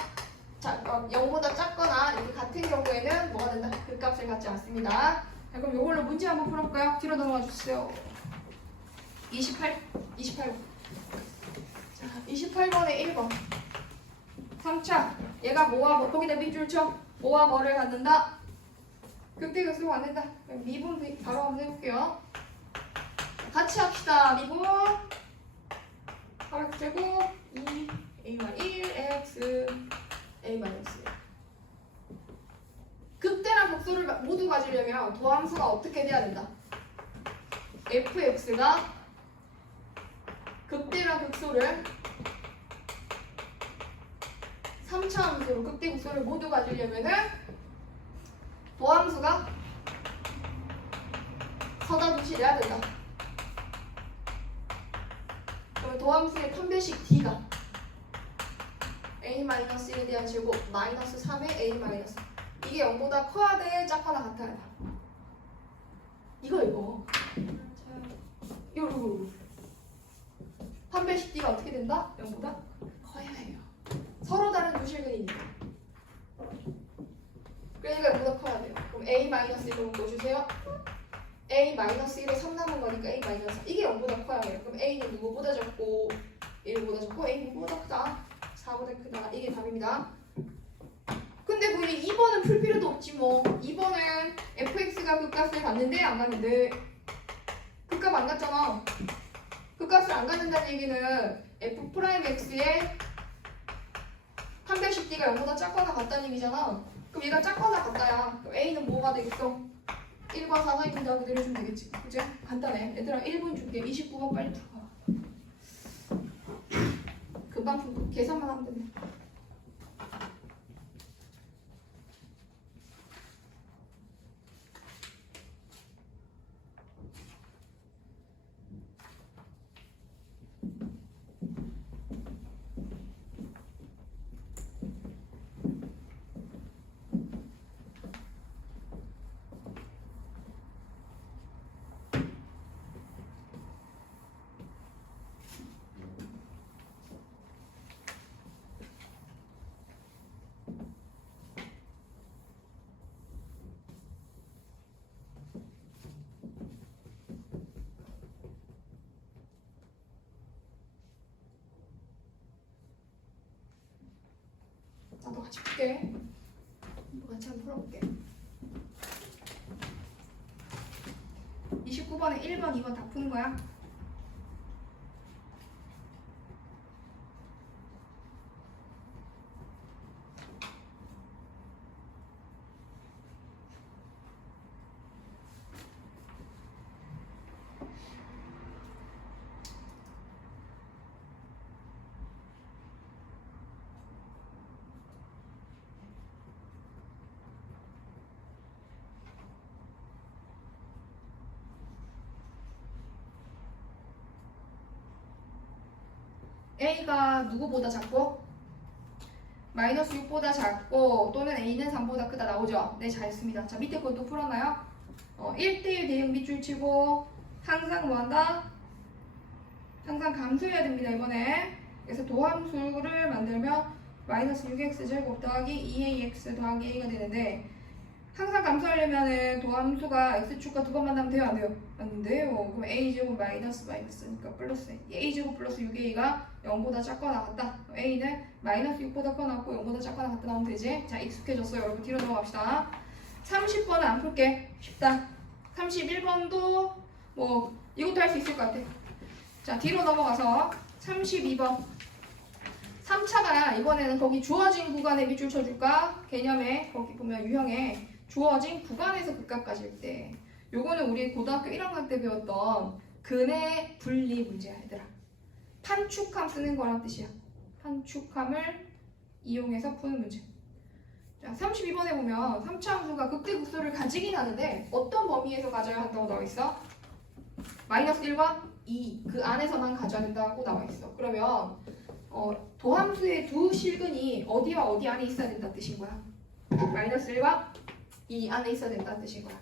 작거나 이렇게 같은 경우에는 뭐가 된다? 극값을 갖지 않습니다. 자, 그럼 이걸로 문제 한번 풀어볼까요? 뒤로 넘어가 주세요. 28번. 자, 28번에 1번. 3차. 얘가 뭐와 뭐, 거기다 밑줄 쳐. 뭐와 뭐를 갖는다? 극대극소가 안 된다. 그럼 미분 바로 한번 해볼게요. 같이 합시다. 미분. 8제곱 2 A-1 X A-1. 극대랑 극소를 모두 가지려면 도함수가 어떻게 돼야 된다? fx가 극대랑 극소를 3차 함수로 극대 극소를 모두 가지려면은 도함수가 서다 두실해야 된다. 그러면 도함수의 판별식 D가 A-1에 대한 제곱 마이너스 3의 A 마이너스 이게 0보다 커야 돼? 작거나 같아야 돼? 이거 판별식 D가 어떻게 된다? 0보다 커야 해요. 서로 다른 두실근이니까. 그러니까 0보다 커야 돼요. 그럼 A-1을 넣어주세요. A-1에 3 남은 거니까 A-3 이게 0보다 커야 해요. 그럼 A는 누구보다 적고 1보다 적고 A 누구보다 크다? 4보다 크다. 이게 답입니다. 근데 우리 2번은 풀 필요도 없지 뭐. 2번은 fx가 극값을 갖는데 안 갖는데 극값 안 갖잖아. 극값을 안 갖는다는 얘기는 f'x의 판별식 D가 0보다 작거나 같다는 얘기잖아. 그럼 얘가 작거나 같다야. 그럼 A는 뭐가 되겠어? 1과 4 사이 분자하고 내려주면 되겠지. 그치? 간단해. 얘들아 1분 줄게. 29번 빨리 풀어봐. 금방 풀고 계산만 하면 된다. 한번 같이 풀게. 한번 같이 한번 풀어볼게. 29번에 1번, 2번 다 푸는 거야. A가 누구보다 작고 마이너스 6보다 작고 또는 A는 3보다 크다 나오죠? 네, 잘했습니다. 자, 밑에 것도 풀었나요? 1대1 대응 밑줄 치고 항상 뭐한다? 항상 감수해야 됩니다, 이번에. 그래서 도함수를 만들면 마이너스 6x제곱 더하기 2ax 더하기 a가 되는데 항상 감수하려면은 도함수가 x축과 두 번 만나면 돼요, 안 돼요? 안 돼요. 그럼 a제곱 마이너스니까 플러스 a제곱 플러스 6a가 0보다 작거나 같다. a는 마이너스 6보다 커 나왔고 0보다 작거나 같다 나오면 되지. 자, 익숙해졌어요. 여러분 뒤로 넘어갑시다. 30번은 안 풀게. 쉽다. 31번도 뭐 이것도 할 수 있을 것 같아. 자, 뒤로 넘어가서 32번 3차가 이번에는 거기 주어진 구간에 밑줄 쳐줄까? 개념에 거기 보면 유형에 주어진 구간에서 극값까지일 때 요거는 우리 고등학교 1학년 때 배웠던 근의 분리 문제야, 얘들아. 판축함 쓰는 거란 뜻이야. 판축함을 이용해서 푸는 문제. 자, 32번에 보면 3차 함수가 극대극소를 가지긴 하는데 어떤 범위에서 가져야 한다고 나와 있어? 마이너스 1과 2 그 안에서만 가져야 된다고 나와 있어. 그러면 도함수의 두 실근이 어디와 어디 안에 있어야 된다는 뜻인 거야. 마이너스 1과 2 안에 있어야 된다는 뜻인 거야.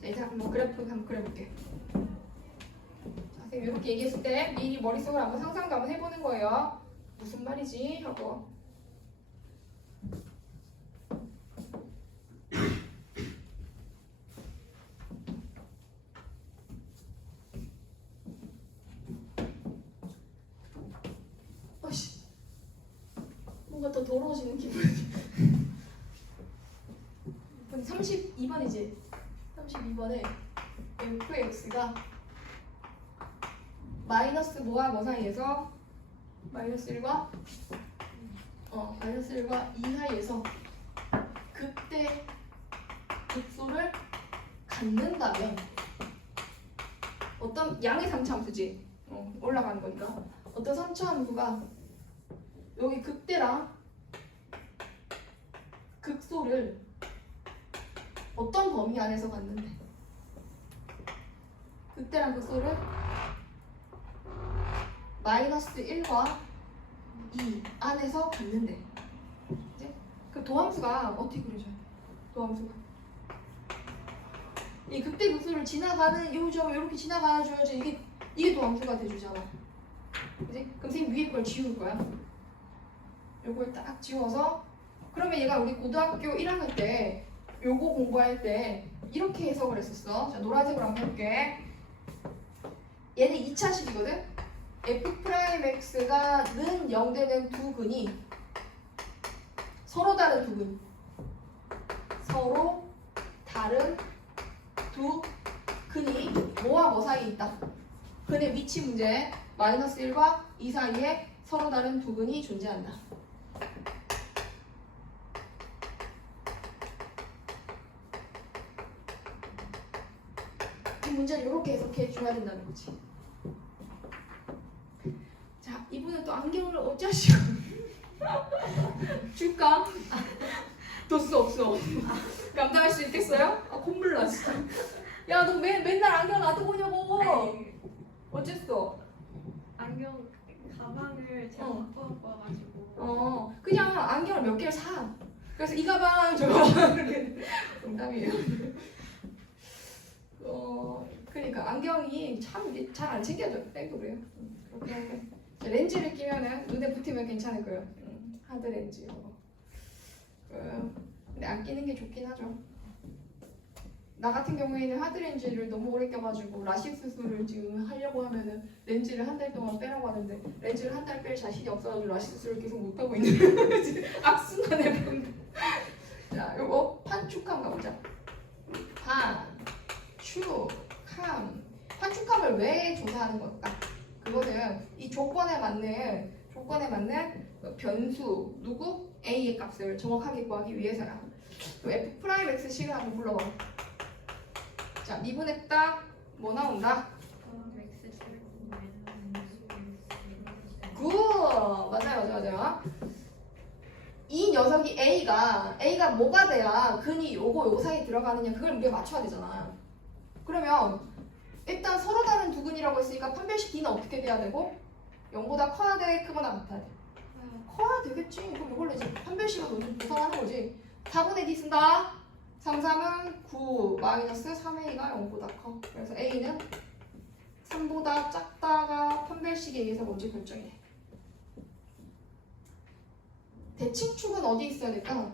자, 이제 한번 그래프 한번 그려볼게. 자, 선생님 이렇게 얘기했을 때 미리 머릿속으로 한번 상상도 한번 해보는 거예요. 무슨 말이지? 하고. 뭔가 더 더러워지는 기분이. 32번이지. 32번에 fx가 마이너스 뭐와 뭐 사이에서 마이너스 1과 마이너스 1과 2 사이에서 극대 극소를 갖는다면 어떤 양의 3차 함수지. 올라가는 거니까 어떤 3차 함수가 여기 극대랑 극소를 어떤 범위 안에서 갖는데 극대랑 극소를 마이너스 1과 2 안에서 갖는데 이제 그 도함수가 어떻게 그려져야 돼? 도함수가 이 극대 극소를 지나가는 요 점을 이렇게 지나가줘야지 이게 도함수가 돼주잖아. 그지? 그럼 선생님 위에 걸 지울 거야. 요걸 딱 지워서 그러면 얘가 우리 고등학교 1학년 때 요거 공부할 때 이렇게 해석을 했었어. 자, 노란색으로 한번 해볼게. 얘는 2차식이거든? f'x가 는 0 되는 두 근이 서로 다른 두 근. 서로 다른 두 근이 뭐와 뭐 사이에 있다. 근의 위치 문제. 마이너스 1과 2 사이에 서로 다른 두 근이 존재한다. 이 문제를 이렇게 해석해 줘야 된다는 거지. 자, 이분은 또 안경을 어쩌시고 줄까? 뒀어 없어. 감당할 수 있겠어요? 콧물 나 진짜. 야, 너 맨날 안경 놔두고 오냐고. 어쨌어? 안경 가방을 제가 바꿔갖고 와가지고 그냥 안경을 몇 개를 사. 그래서 이 가방 저 가방 이렇게 농담이에요. 그러니까 안경이 참 잘 안 챙겨져. 빼고 그래요. 그렇게 하고 렌즈를 끼면은 눈에 붙으면 괜찮을 거예요. 하드 렌즈. 근데 안 끼는 게 좋긴 하죠. 나 같은 경우에는 하드렌즈를 너무 오래 껴가지고 라식 수술을 지금 하려고 하면은 렌즈를 한 달 동안 빼라고 하는데 렌즈를 한 달 뺄 자신이 없어가지고 라식 수술을 계속 못하고 있는 악순환의 병. 자, 요거 판축함 가보자. 판축함을 왜 조사하는 걸까? 그거는 이 조건에 맞는 변수 누구? A의 값을 정확하게 구하기 위해서야. F'(x) 식을 한번 불러봐. 자, 미분했다. 뭐 나온다? 굿! 맞아요. 이 녀석이 A가 뭐가 돼야 근이 요거 사이에 들어가느냐 그걸 우리가 맞춰야 되잖아. 그러면 일단 서로 다른 두 근이라고 했으니까 판별식 D는 어떻게 돼야 되고 0보다 커야 돼? 크거나 같아야 돼? 커야 되겠지. 그럼 이걸로 이제 판별식을 먼저 구성하는 거지. 4분의 D 쓴다. 3, 3은 9 마이너스 3A가 0보다 커. 그래서 A는 3보다 작다가 판별식에 의해서 먼저 결정이 돼. 대칭축은 어디 있어야 될까?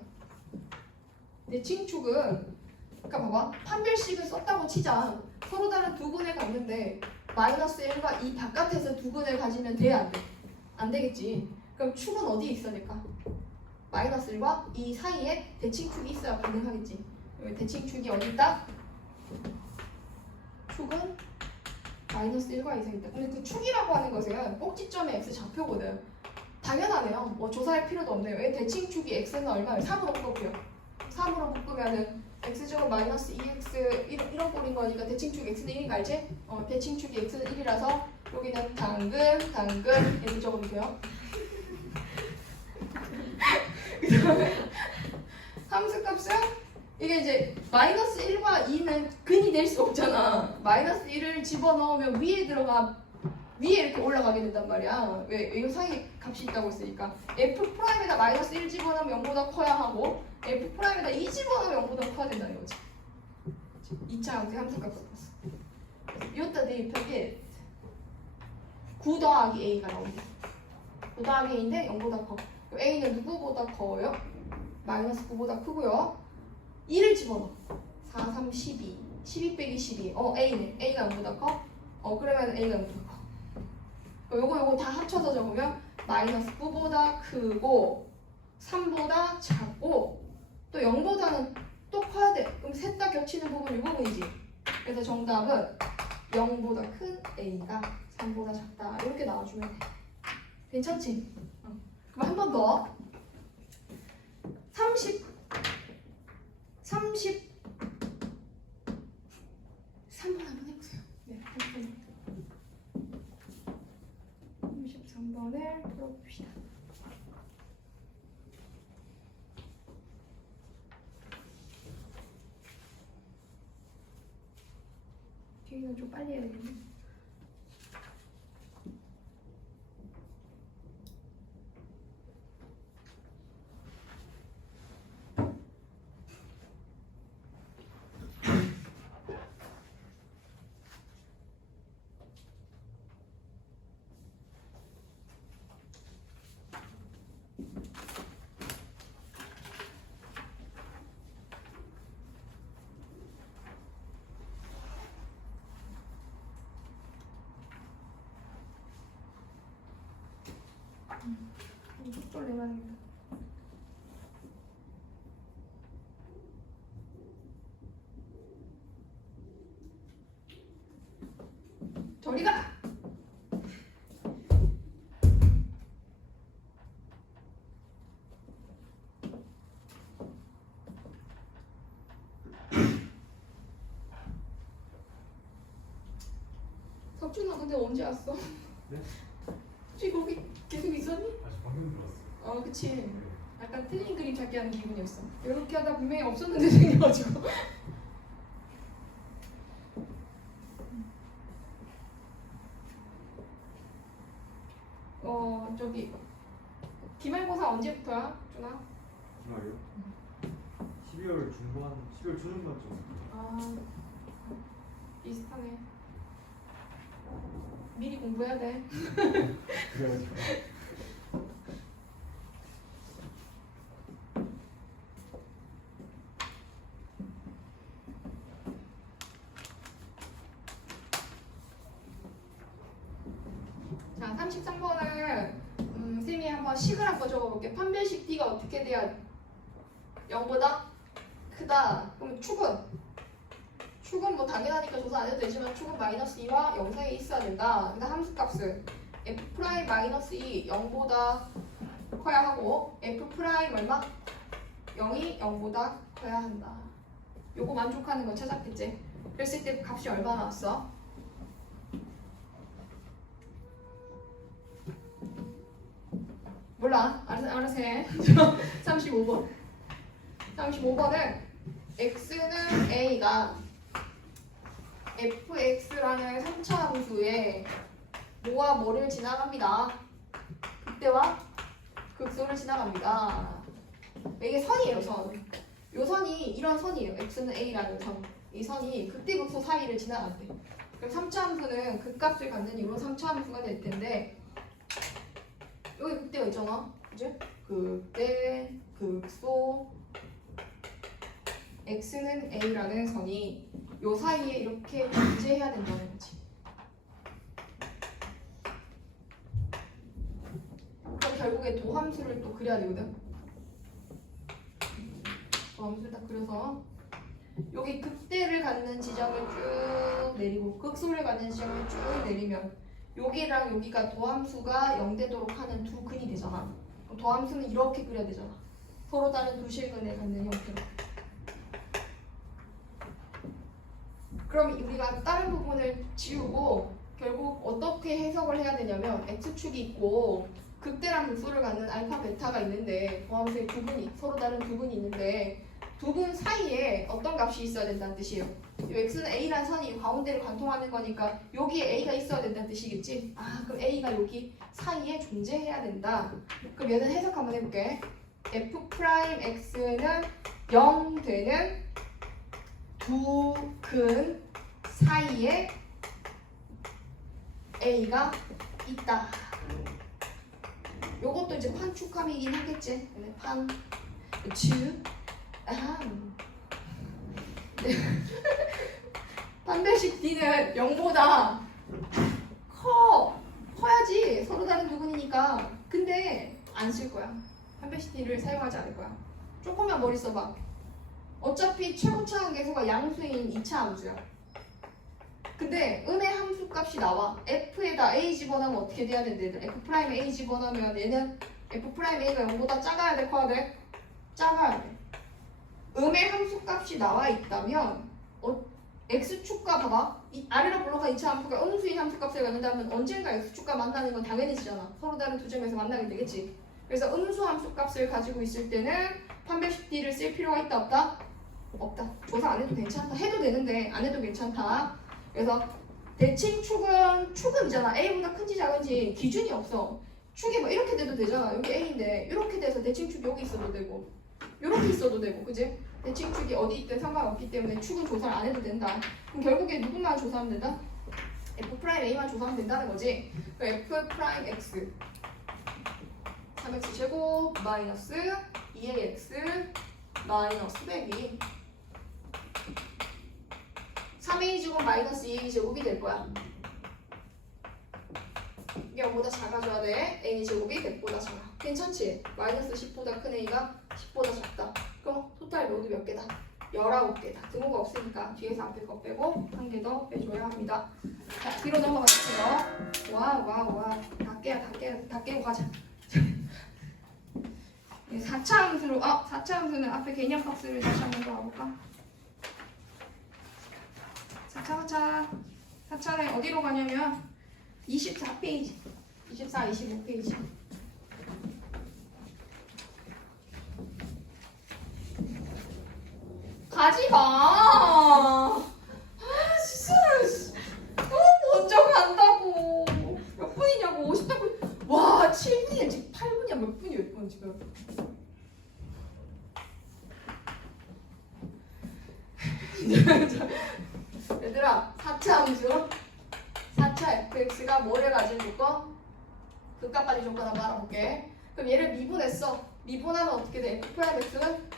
대칭축은 그러니까 봐봐. 판별식을 썼다고 치자. 서로 다른 두 근을 갖는데 마이너스 1과 이 바깥에서 두 근을 가지면 돼? 안 돼? 안 되겠지. 그럼 축은 어디에 있어야 될까? 마이너스 1과 이 사이에 대칭축이 있어야 가능하겠지. 대칭축이 어디 있다? 축은 마이너스 1과 이상이 있다. 근데 그 축이라고 하는 것은 꼭지점의 x 좌표거든. 당연하네요. 뭐 조사할 필요도 없네요. 왜 대칭축이 x는 얼마예요? 3으로 묶을게요. 3으로 묶으면은 x제곱 마이너스 2x 이런 꼴인 거니까 대칭축 x는 1인 거 알지? 대칭축이 x는 1이라서 여기는 당근 이렇게 적으면 돼요. 그 다음에 함수값은 이게 이제 마이너스 1과 2는 근이 될 수 없잖아. 마이너스 1을 집어넣으면 위에 이렇게 올라가게 된단 말이야. 왜? 이 사이에 값이 있다고 했으니까 F'에다 마이너스 1 집어넣으면 0보다 커야 하고 F'에다 2 집어넣으면 0보다 커야 된다는 거지. 2차 함수값 썼어. 이것도 대입하게 9 더하기 A가 나옵니다. 9 더하기 A인데 0보다 커. A는 누구보다 커요? 마이너스 9보다 크고요. 2를 집어넣어. 4, 3, 12. 12 빼기 12. A네. A가 0보다 커? 그러면 A가 0보다 커. 요거 다 합쳐서 적으면 마이너스 9보다 크고 3보다 작고 또 0보다는 또 커야 돼. 그럼 셋 다 겹치는 부분 이 부분이지. 그래서 정답은 0보다 큰 A가 3보다 작다. 이렇게 나와주면 돼. 괜찮지? 그럼 한 번 더. 3번 한번 해보세요. 네, 33번을 풀어봅시다. 뒤에는 좀 빨리 해야 되겠네. 속도를 내봐야겠다. 저리 가! 석준아 근데 언제 왔어? 네? 혹시 거기 계속 있었니? 아직 방금 들어왔어요. 그치. 네. 약간 틀린 그림 찾기 하는 기분이었어. 이렇게 하다 분명히 없었는데 생겨가지고. 저기 기말고사 언제부터야, 준아? 주말이요? 12월 중반, 12월 초중반쯤. 비슷하네. 미리 공부해야 돼. 그래가지고. 13번을 쌤이 한번 식을 한번 적어볼게. 판별식 D가 어떻게 돼야 0보다 크다. 그럼 축은 뭐 당연하니까 조사 안 해도 되지만 축은 마이너스 2와 0 사이에 있어야 된다. 그다음 함수값은 f 프라임 마이너스 2 0보다 커야 하고 f 프라임 얼마? 0이 0보다 커야 한다. 요거 만족하는 건 찾았겠지? 그랬을 때 값이 얼마 나왔어? 몰라. 알아서 해. 35번. 35번은 x는 a가 fx라는 3차 함수에 뭐와 뭐를 지나갑니다. 극대와 극소를 지나갑니다. 이게 선이에요, 선. 요 선이 이런 선이에요. x는 a라는 선. 이 선이 극대 극소 사이를 지나간대. 그럼 3차 함수는 극값을 갖는 이런 3차 함수가 될 텐데 여기 극대가 있잖아. 그지? 극대, 극소, x는 a라는 선이 요 사이에 이렇게 존재해야 된다는 거지. 그럼 결국에 도함수를 또 그려야 되거든. 도함수를 딱 그려서 여기 극대를 갖는 지점을 쭉 내리고 극소를 갖는 지점을 쭉 내리면 여기랑 여기가 도함수가 0되도록 하는 두 근이 되잖아. 그럼 도함수는 이렇게 그려야 되잖아. 서로 다른 두 실근을 갖는 형태로. 그럼 우리가 다른 부분을 지우고 결국 어떻게 해석을 해야 되냐면 x축이 있고 극대랑 극소를 갖는 알파 베타가 있는데 도함수의 두 근이 서로 다른 두 근이 있는데 두 근 사이에 어떤 값이 있어야 된다는 뜻이에요. 이 x는 a라는 선이 가운데를 관통하는 거니까 여기에 a가 있어야 된다는 뜻이겠지. 아 그럼 a가 여기 사이에 존재해야 된다. 그럼 얘는 해석 한번 해볼게. f 프라임 x는 0 되는 두 근 사이에 a가 있다. 요것도 이제 판축함이긴 하겠지. 판축. 아하. 판별식 D는 0보다 커야지. 서로 다른 부분이니까. 근데 안 쓸 거야. 판별식 D를 사용하지 않을 거야. 조금만 머리 써봐. 어차피 최고차항 계수가 양수인 2차 함수야. 근데 음의 함수 값이 나와. f에다 a 집어넣으면 어떻게 돼야 된대? f 프라임 a 집어넣으면 얘는 f 프라임 a가 0보다 작아야 돼, 커야 돼? 작아야 돼. 음의 함수 값이 나와 있다면 x축과 봐봐. 이 아래로 불러간 2차 함수가 음수인 함수 값을 갖는다면 언젠가 x축과 만나는 건 당연히지잖아. 서로 다른 두 점에서 만나게 되겠지. 그래서 음수 함수 값을 가지고 있을 때는 판별식 D를 쓸 필요가 있다 없다? 없다. 조사 안 해도 괜찮다. 해도 되는데 안 해도 괜찮다. 그래서 대칭 축은이잖아. a보다 큰지 작은지 기준이 없어. 축이 뭐 이렇게 돼도 되잖아. 여기 a인데 이렇게 돼서 대칭축이 여기 있어도 되고 이렇게 있어도 되고, 그지? 대칭축이 어디 있든 상관없기 때문에 축은 조사를 안 해도 된다. 그럼 결국에 누구만 조사하면 된다? f 프라임 a만 조사하면 된다는 거지. f 프라임 x 3x 제곱 마이너스 2ax 마이너스 100이 3a 제곱 마이너스 2a 제곱이 될 거야. 이게 0보다 작아져야 돼. a 제곱이 100보다 작아. 괜찮지? 마이너스 10보다 큰 a가 10보다 작다. 그럼 토탈 모두 몇 개다? 19개다. 등호가 없으니까 뒤에서 앞에 거 빼고 한 개 더 빼줘야 합니다. 자, 뒤로 넘어가 주세요. 와. 다 깨고 가자. 4차 함수로, 4차 함수는 앞에 개념 박스를 다시 한번 더 와볼까? 4차는 어디로 가냐면 24페이지. 24, 25페이지. 가지 마. 진짜. 또 먼저 간다고. 몇 분이냐고. 50분. 와, 7분이야. 지금 8분이야. 몇 분이야, 몇 분 지금. 얘들아, 4차 함수. 4차 fx가 뭐를 가진 조건? 극값까지 조건 한번 알아볼게. 그럼 얘를 미분했어. 미분하면 어떻게 돼? f 프라임 x는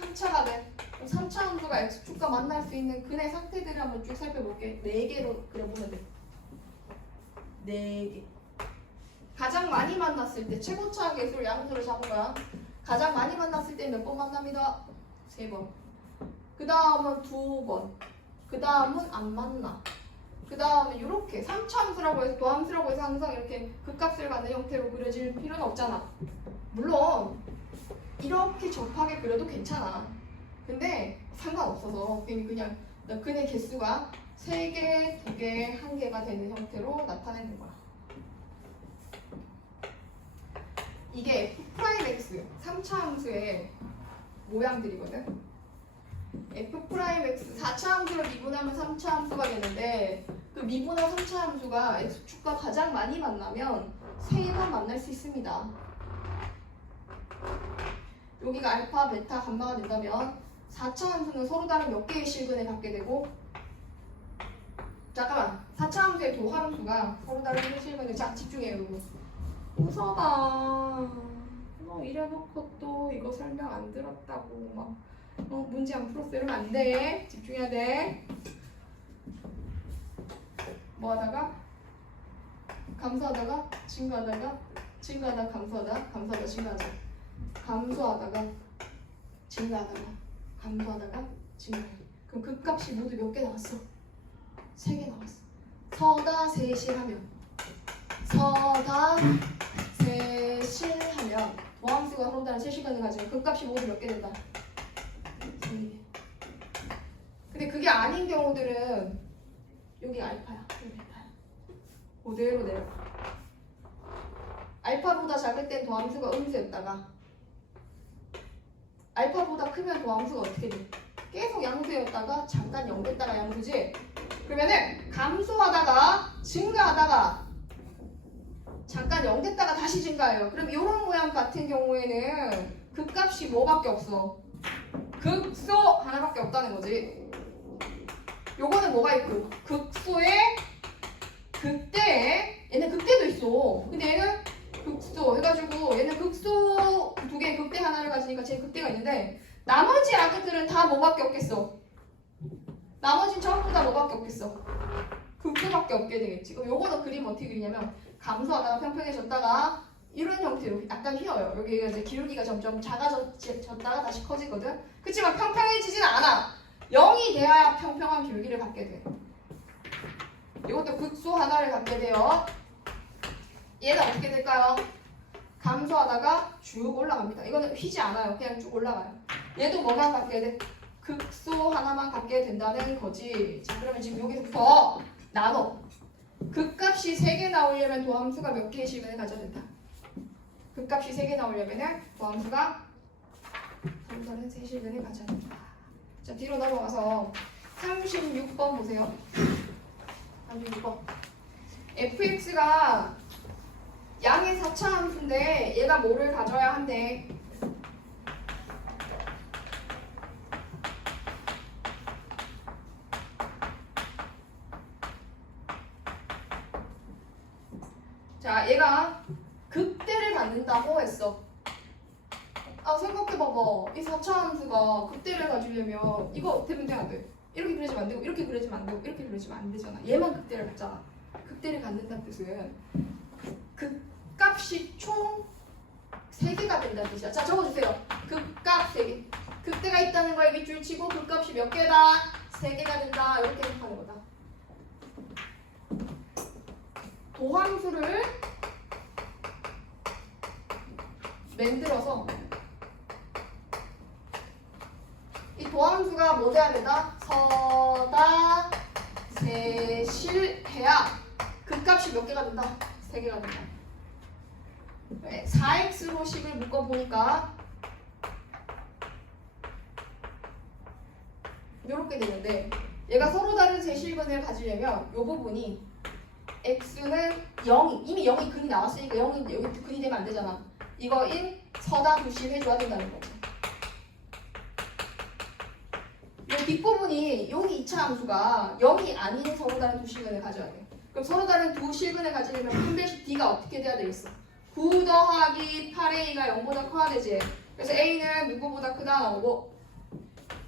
3차가 돼. 그럼 3차 함수가 x축과 만날 수 있는 근의 상태들을 한번 쭉 살펴볼게. 4개로 그려보면 돼. 4개. 가장 많이 만났을 때 최고차 계수를 양수를 잡은 거야. 가장 많이 만났을 때 몇 번 만납니다? 3번. 그 다음은 2번. 그 다음은 안 만나. 그 다음에 이렇게 3차함수라고 해서 도함수라고 해서 항상 이렇게 극값을 갖는 형태로 그려질 필요는 없잖아. 물론 이렇게 접하게 그려도 괜찮아. 근데 상관없어서 그냥 근의 개수가 3개, 2개, 1개가 되는 형태로 나타내는 거야. 이게 F'X 3차 함수의 모양들이거든. F'X 4차 함수를 미분하면 3차 함수가 되는데 그 미분한 3차 함수가 X축과 가장 많이 만나면 3번 만날 수 있습니다. 여기가 알파, 베타, 감마가 된다면 4차 함수는 서로 다른 몇 개의 실근을 갖게 되고 잠깐만 4차 함수의 도함수가 서로 다른 실근을 자 집중해요 여러분. 웃어봐. 너 이래놓고 또 이거 설명 안 들었다고 막 문제 안 풀었어 이러면 안 돼. 집중해야 돼. 뭐 하다가 감소하다가 증가하다가 증가하다가 감소하다 감소하다가 증가하다 감소하다가 증가하다가 감소하다가 증가해. 그럼 극값이 모두 몇 개 나왔어? 3개 나왔어. 서다 세실하면 서다 세실하면 도함수가 서로 다른 세실근을 가지면 극값이 모두 몇 개 된다? 3개. 근데 그게 아닌 경우들은 여기 알파야. 여기 알파야. 그대로 내려. 알파보다 작을 땐 도함수가 음수였다가 알파보다 크면 도함수가 어떻게 돼? 계속 양수였다가 잠깐 0 됐다가 양수지? 그러면은 감소하다가 증가하다가 잠깐 0 됐다가 다시 증가해요. 그럼 이런 모양 같은 경우에는 극값이 뭐밖에 없어? 극소 하나밖에 없다는 거지. 요거는 뭐가 있고? 극소에 극대에 얘는 극대도 있어. 근데 얘는 극소 해가지고 얘는 극소 2개 극대 하나를 가지니까 제 극대가 있는데 나머지 아그들은 다 뭐밖에 없겠어? 나머진 전부 다 뭐밖에 없겠어? 극소밖에 없게 되겠지. 그럼 요거는 그림 어떻게 그리냐면 감소하다가 평평해졌다가 이런 형태로 약간 휘어요. 여기가 이제 기울기가 점점 작아졌다가 다시 커지거든. 그렇지만 평평해지진 않아. 0이 돼야 평평한 기울기를 갖게 돼. 이것도 극소 하나를 갖게 돼요. 얘는 어떻게 될까요? 감소하다가 쭉 올라갑니다. 이거는 휘지 않아요. 그냥 쭉 올라가요. 얘도 뭐만 갖게 돼? 극소 하나만 갖게 된다는 거지. 자, 그러면 지금 여기서부터 나눠. 극값이 3개 나오려면 도함수가 몇 개의 실근을 가져야 된다? 극값이 3개 나오려면 도함수가 서로 다른 3실근을 가져야 된다. 자, 뒤로 넘어가서 36번 보세요. 36번. fx가 양의 4차 함수인데 얘가 뭐를 가져야 한대? 자, 얘가 극대를 갖는다고 했어. 아, 생각해봐봐. 이 4차 함수가 극대를 가지려면 이거 어떻게 되면 안 돼? 이렇게 그려지면 안 되고 이렇게 그려지면 안 되고 이렇게 그려지면 안 되잖아. 얘만 극대를 갖잖아. 극대를 갖는다는 뜻은 극값이 총 3개가 된다는 뜻이야. 자, 적어주세요. 극값 3개. 극대가 있다는 거에 밑줄 치고 극값이 몇 개다? 3개가 된다. 이렇게 생각하는 거다. 도함수를 만들어서 이 도함수가 뭐 돼야 된다? 서다 세실해야 극값이 몇 개가 된다? 3개가 된다. 4x로 식을 묶어보니까 이렇게 되는데 얘가 서로 다른 세실근을 가지려면 이 부분이 x는 0이 이미 0이 근이 나왔으니까 0이 여기 근이 되면 안 되잖아. 이거 1 서다 두실 해줘야 된다는 거죠. 이 뒷부분이 여기 2차 함수가 0이 아닌 서로 다른 두 실근을 가져야 돼. 그럼 서로 다른 두 실근을 가지려면 분배식 d가 어떻게 돼야 되겠어? 9 더하기 8a가 0보다 커야 되지. 그래서 a는 누구보다 크다 나오고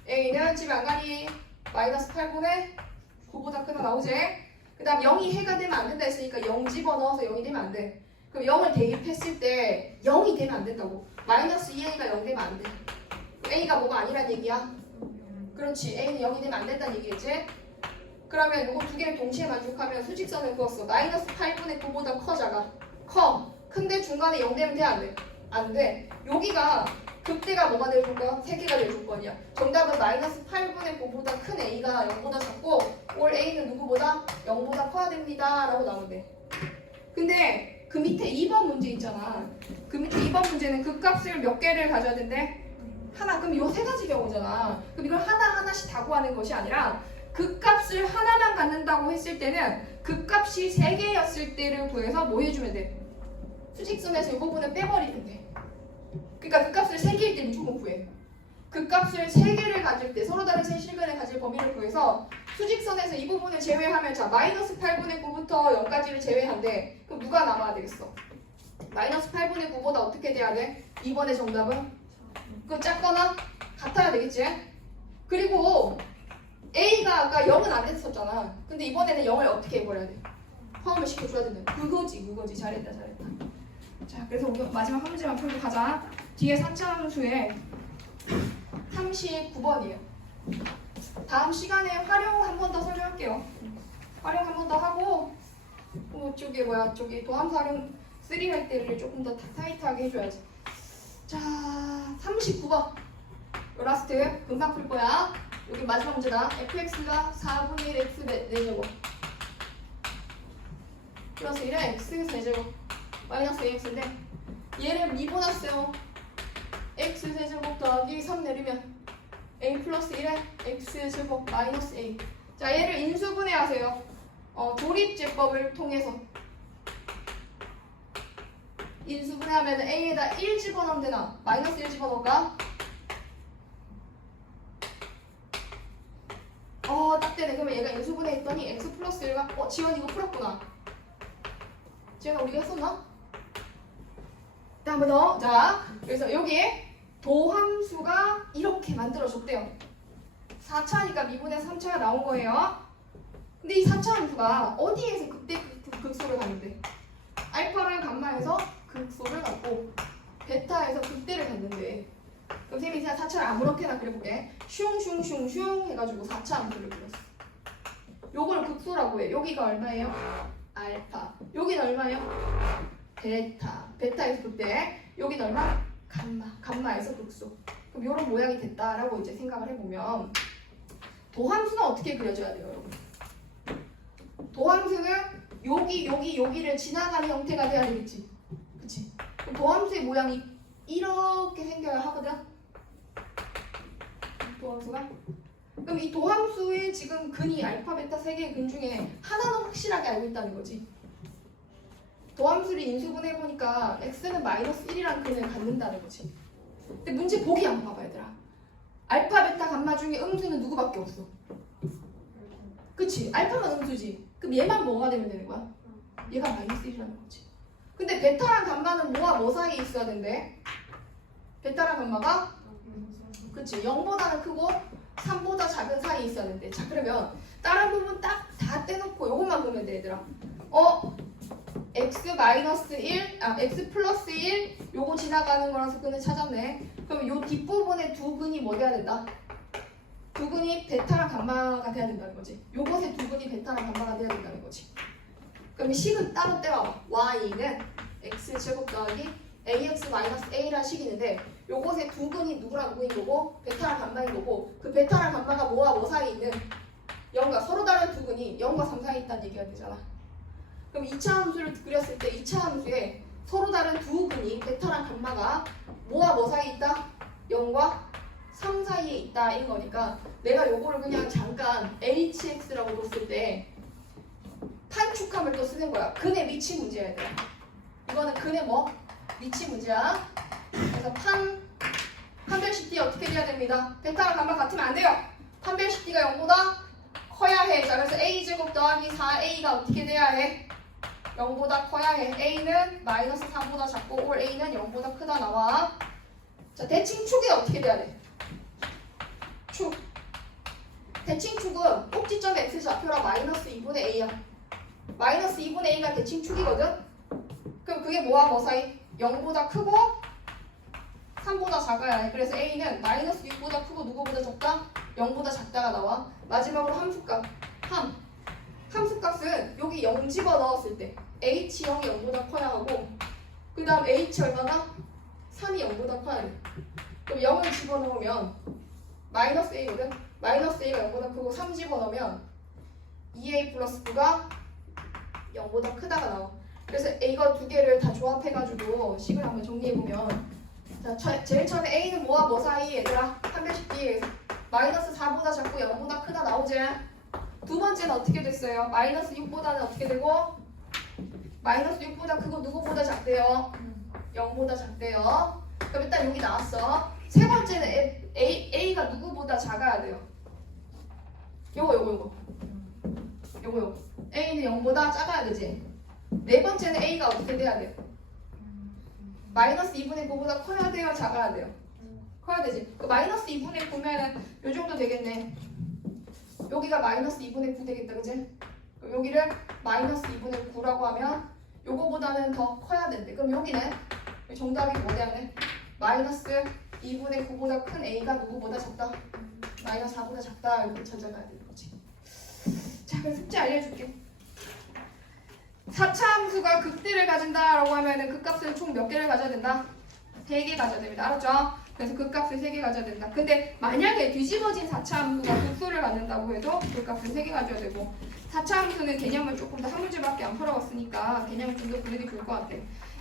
a는 집에 안 가니 마이너스 8분의 9보다 크다 나오지. 그 다음 0이 해가 되면 안 된다 했으니까 0 집어넣어서 0이 되면 안 돼. 그럼 0을 대입했을 때 0이 되면 안 된다고. 마이너스 2a가 0 되면 안 돼. a가 뭐가 아니란 얘기야? 그렇지. a는 0이 되면 안 된다는 얘기겠지? 그러면 요거 두 개를 동시에 만족하면 수직선을 그었어. 마이너스 8분의 9보다 커 작아? 커. 근데 중간에 0 되면 돼 안 돼? 안 돼. 여기가 극대가 뭐가 될 조건? 3개가 될 조건이야. 정답은 마이너스 8분의 9보다 큰 a가 0보다 작고 올 a는 누구보다? 0보다 커야 됩니다. 라고 나오면 돼. 근데 그 밑에 2번 문제 있잖아. 그 밑에 2번 문제는 극값을 몇 개를 가져야 된대? 하나. 그럼 요 세 가지 경우잖아. 그럼 이걸 하나하나씩 다 구하는 것이 아니라 극값을 하나만 갖는다고 했을 때는 극값이 3개였을 때를 구해서 뭐 해주면 돼? 수직선에서 이 부분을 빼버리면 돼. 그러니까 극값을 3개일 때 무조건 구해. 극값을 3개를 가질 때 서로 다른 세 실근을 가질 범위를 구해서 수직선에서 이 부분을 제외하면 자 마이너스 8분의 9부터 0까지를 제외한대. 그럼 누가 남아야 되겠어? 마이너스 8분의 9보다 어떻게 돼야 돼? 2번의 정답은? 그 작거나 같아야 되겠지? 그리고 A가 아까 0은 안 됐었잖아. 근데 이번에는 0을 어떻게 해버려야 돼? 포함을 시켜줘야 된다. 그거지. 잘했다. 자, 그래서 우리 마지막 한 문제만 풀고 가자. 뒤에 3차 함수에 39번이에요. 다음 시간에 활용 한 번 더 설명할게요. 활용 한 번 더 하고 저기 도함수 활용 3 할 때를 조금 더 타이트하게 해줘야지. 자, 39번. 라스트 금방 풀 거야. 여기 마지막 문제다. fx가 4분의 1 x 4제곱 플러스 1에 x 4제곱 마이너스 ax인데 얘를 미분했어요. x 세제곱 더하기 3 내리면 a 플러스 1에 x 제곱 마이너스 a. 자, 얘를 인수분해 하세요. 조립제법을 통해서 인수분해하면 a에다 1 집어넣으면 되나? 마이너스 1 집어넣을까? 딱 되네. 그러면 얘가 인수분해 했더니 x 플러스 1가 지원 이거 풀었구나. 지원아 우리가 했었나? 네, 한 번 더. 자, 그래서 여기에 도함수가 이렇게 만들어졌대요. 4차니까 미분에서 3차가 나온 거예요. 근데 이 4차 함수가 어디에서 그때 극소를 갖는데? 알파랑 감마에서 극소를 갖고 베타에서 극대를 갖는데. 그럼 쌤이 그냥 4차를 아무렇게나 그려볼게. 슝슝슝슝 해가지고 4차 함수를 그렸어. 요걸 극소라고 해. 여기가 얼마예요? 알파. 여기는 얼마예요? 베타. 베타에서 극대. 여기는 얼마? 감마. 감마에서 극소. 그럼 이런 모양이 됐다라고 이제 생각을 해보면 도함수는 어떻게 그려줘야 돼요, 여러분? 도함수는 여기를 지나가는 형태가 돼야 되겠지. 그치? 그럼 도함수의 모양이 이렇게 생겨야 하거든? 도함수가? 그럼 이 도함수의 지금 근이 알파, 베타 3개의 근 중에 하나는 확실하게 알고 있다는 거지. 도함수를 인수분해해보니까 x는 마이너스 1이라는 근을 갖는다는 거지. 근데 문제 보기 한번 봐봐 얘들아. 알파, 베타, 감마 중에 음수는 누구밖에 없어? 그치? 알파만 음수지. 그럼 얘만 뭐가 되면 되는 거야? 얘가 마이너스 1이라는 거지. 근데 베타랑 감마는 뭐와 뭐 사이에 있어야 된대? 베타랑 감마가? 그치? 0보다는 크고 3보다 작은 사이에 있어야 된대. 자, 그러면 다른 부분 딱 다 떼놓고 요것만 보면 돼 얘들아. x 마이너스 1, x 플러스 1 요거 지나가는 거라서 근을 찾았네. 그럼 요 뒷부분에 두 근이 뭐 돼야 된다? 두 근이 베타랑 감마가 돼야 된다는 거지. 요것에 두 근이 베타랑 감마가 돼야 된다는 거지. 그럼 식은 따로 떼봐봐. y는 x 제곱 더하기 ax 마이너스 a라는 식이 있는데 요것에 두 근이 누구랑 누구인 거고 베타랑 감마인 거고 그 베타랑 감마가 뭐와 뭐 사이에 있는 0과 서로 다른 두 근이 0과 3 사이에 있다는 얘기가 되잖아. 그럼 2차 함수를 그렸을 때 2차 함수에 서로 다른 두 근이 베타랑 감마가 뭐와 뭐 사이에 있다? 0과 3 사이에 있다 인 거니까 내가 요거를 그냥 잠깐 hx라고 뒀을 때 판축함을 또 쓰는 거야. 근의 미치 문제야 얘들아. 이거는 근의 뭐? 미치 문제야. 그래서 판별식 어떻게 돼야 됩니다. 베타랑 감마 같으면 안 돼요. 판별식 D가 0보다 커야 해. 자, 그래서 a제곱 더하기 4a가 어떻게 돼야 해? 0보다 커야 해. a는 마이너스 4보다 작고 올 a는 0보다 크다 나와. 자, 대칭축이 어떻게 돼야 돼? 축. 대칭축은 꼭지점 x 좌표랑 마이너스 2분의 a야. 마이너스 2분의 a가 대칭축이거든? 그럼 그럼 그게 뭐와 뭐 사이? 0보다 크고 3보다 작아야 해. 그래서 A는 마이너스 6보다 크고 누구보다 적다? 0보다 작다가 나와. 마지막으로 함수값. 함수값은 여기 0 집어넣었을 때 H0이 0보다 커야 하고 그 다음 H 얼마나? 3이 0보다 커야 돼. 그럼 0을 집어넣으면 마이너스 A거든? 마이너스 A가 0보다 크고 3 집어넣으면 2A 플러스 9가 0보다 크다가 나와. 그래서 이거 두 개를 다 조합해가지고 식을 한번 정리해보면 자, 제일 처음에 A는 뭐와 뭐 사이 얘들아? 한 별씩 뒤에 마이너스 4보다 작고 0보다 크다 나오지? 두 번째는 어떻게 됐어요? 마이너스 6보다는 어떻게 되고? 마이너스 6보다 크고 누구보다 작대요? 0보다 작대요. 그럼 일단 여기 나왔어. 세 번째는 A가 누구보다 작아야 돼요. 요거 A는 0보다 작아야 되지. 네 번째는 A가 어떻게 돼야 돼? 마이너스 2분의 9보다 커야 돼요? 작아야 돼요? 커야 되지. 그 마이너스 2분의 9면은 요 정도 되겠네. 여기가 마이너스 2분의 9 되겠다, 그지? 그럼 여기를 마이너스 2분의 9라고 하면 요거보다는 더 커야 된대. 그럼 여기는 정답이 뭐냐면 마이너스 2분의 9보다 큰 A가 누구보다 작다? 마이너스 4보다 작다. 이렇게 찾아가야 되는 거지. 자, 그럼 숙제 알려줄게. 4차 함수가 극대를 가진다라고 하면은 그 값을 총 몇 개를 가져야 된다? 3개 가져야 됩니다. 알았죠? 그래서 그 값을 3개 가져야 된다. 근데 만약에 뒤집어진 4차 함수가 극소를 갖는다고 해도 그 값을 3개 가져야 되고 4차 함수는 개념을 조금 더 한 문제밖에 안 풀어봤으니까 개념을 좀 더 보내기 좋을 것 같아.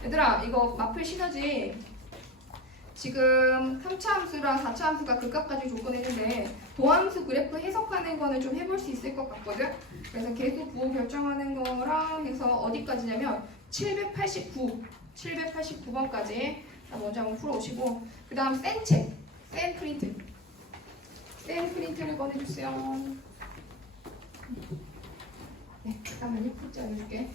얘들아 이거 마플 시너지 지금 3차 함수랑 4차 함수가 극값 가지고 조건했는데 도함수 그래프 해석하는 거는 좀 해볼 수 있을 것 같거든. 그래서 계수 부호 결정하는 거랑 해서 어디까지냐면 789번까지 먼저 한번 풀어오시고 그 다음 센 프린트를 꺼내주세요. 네, 잠깐만요. 풀지 알려줄게.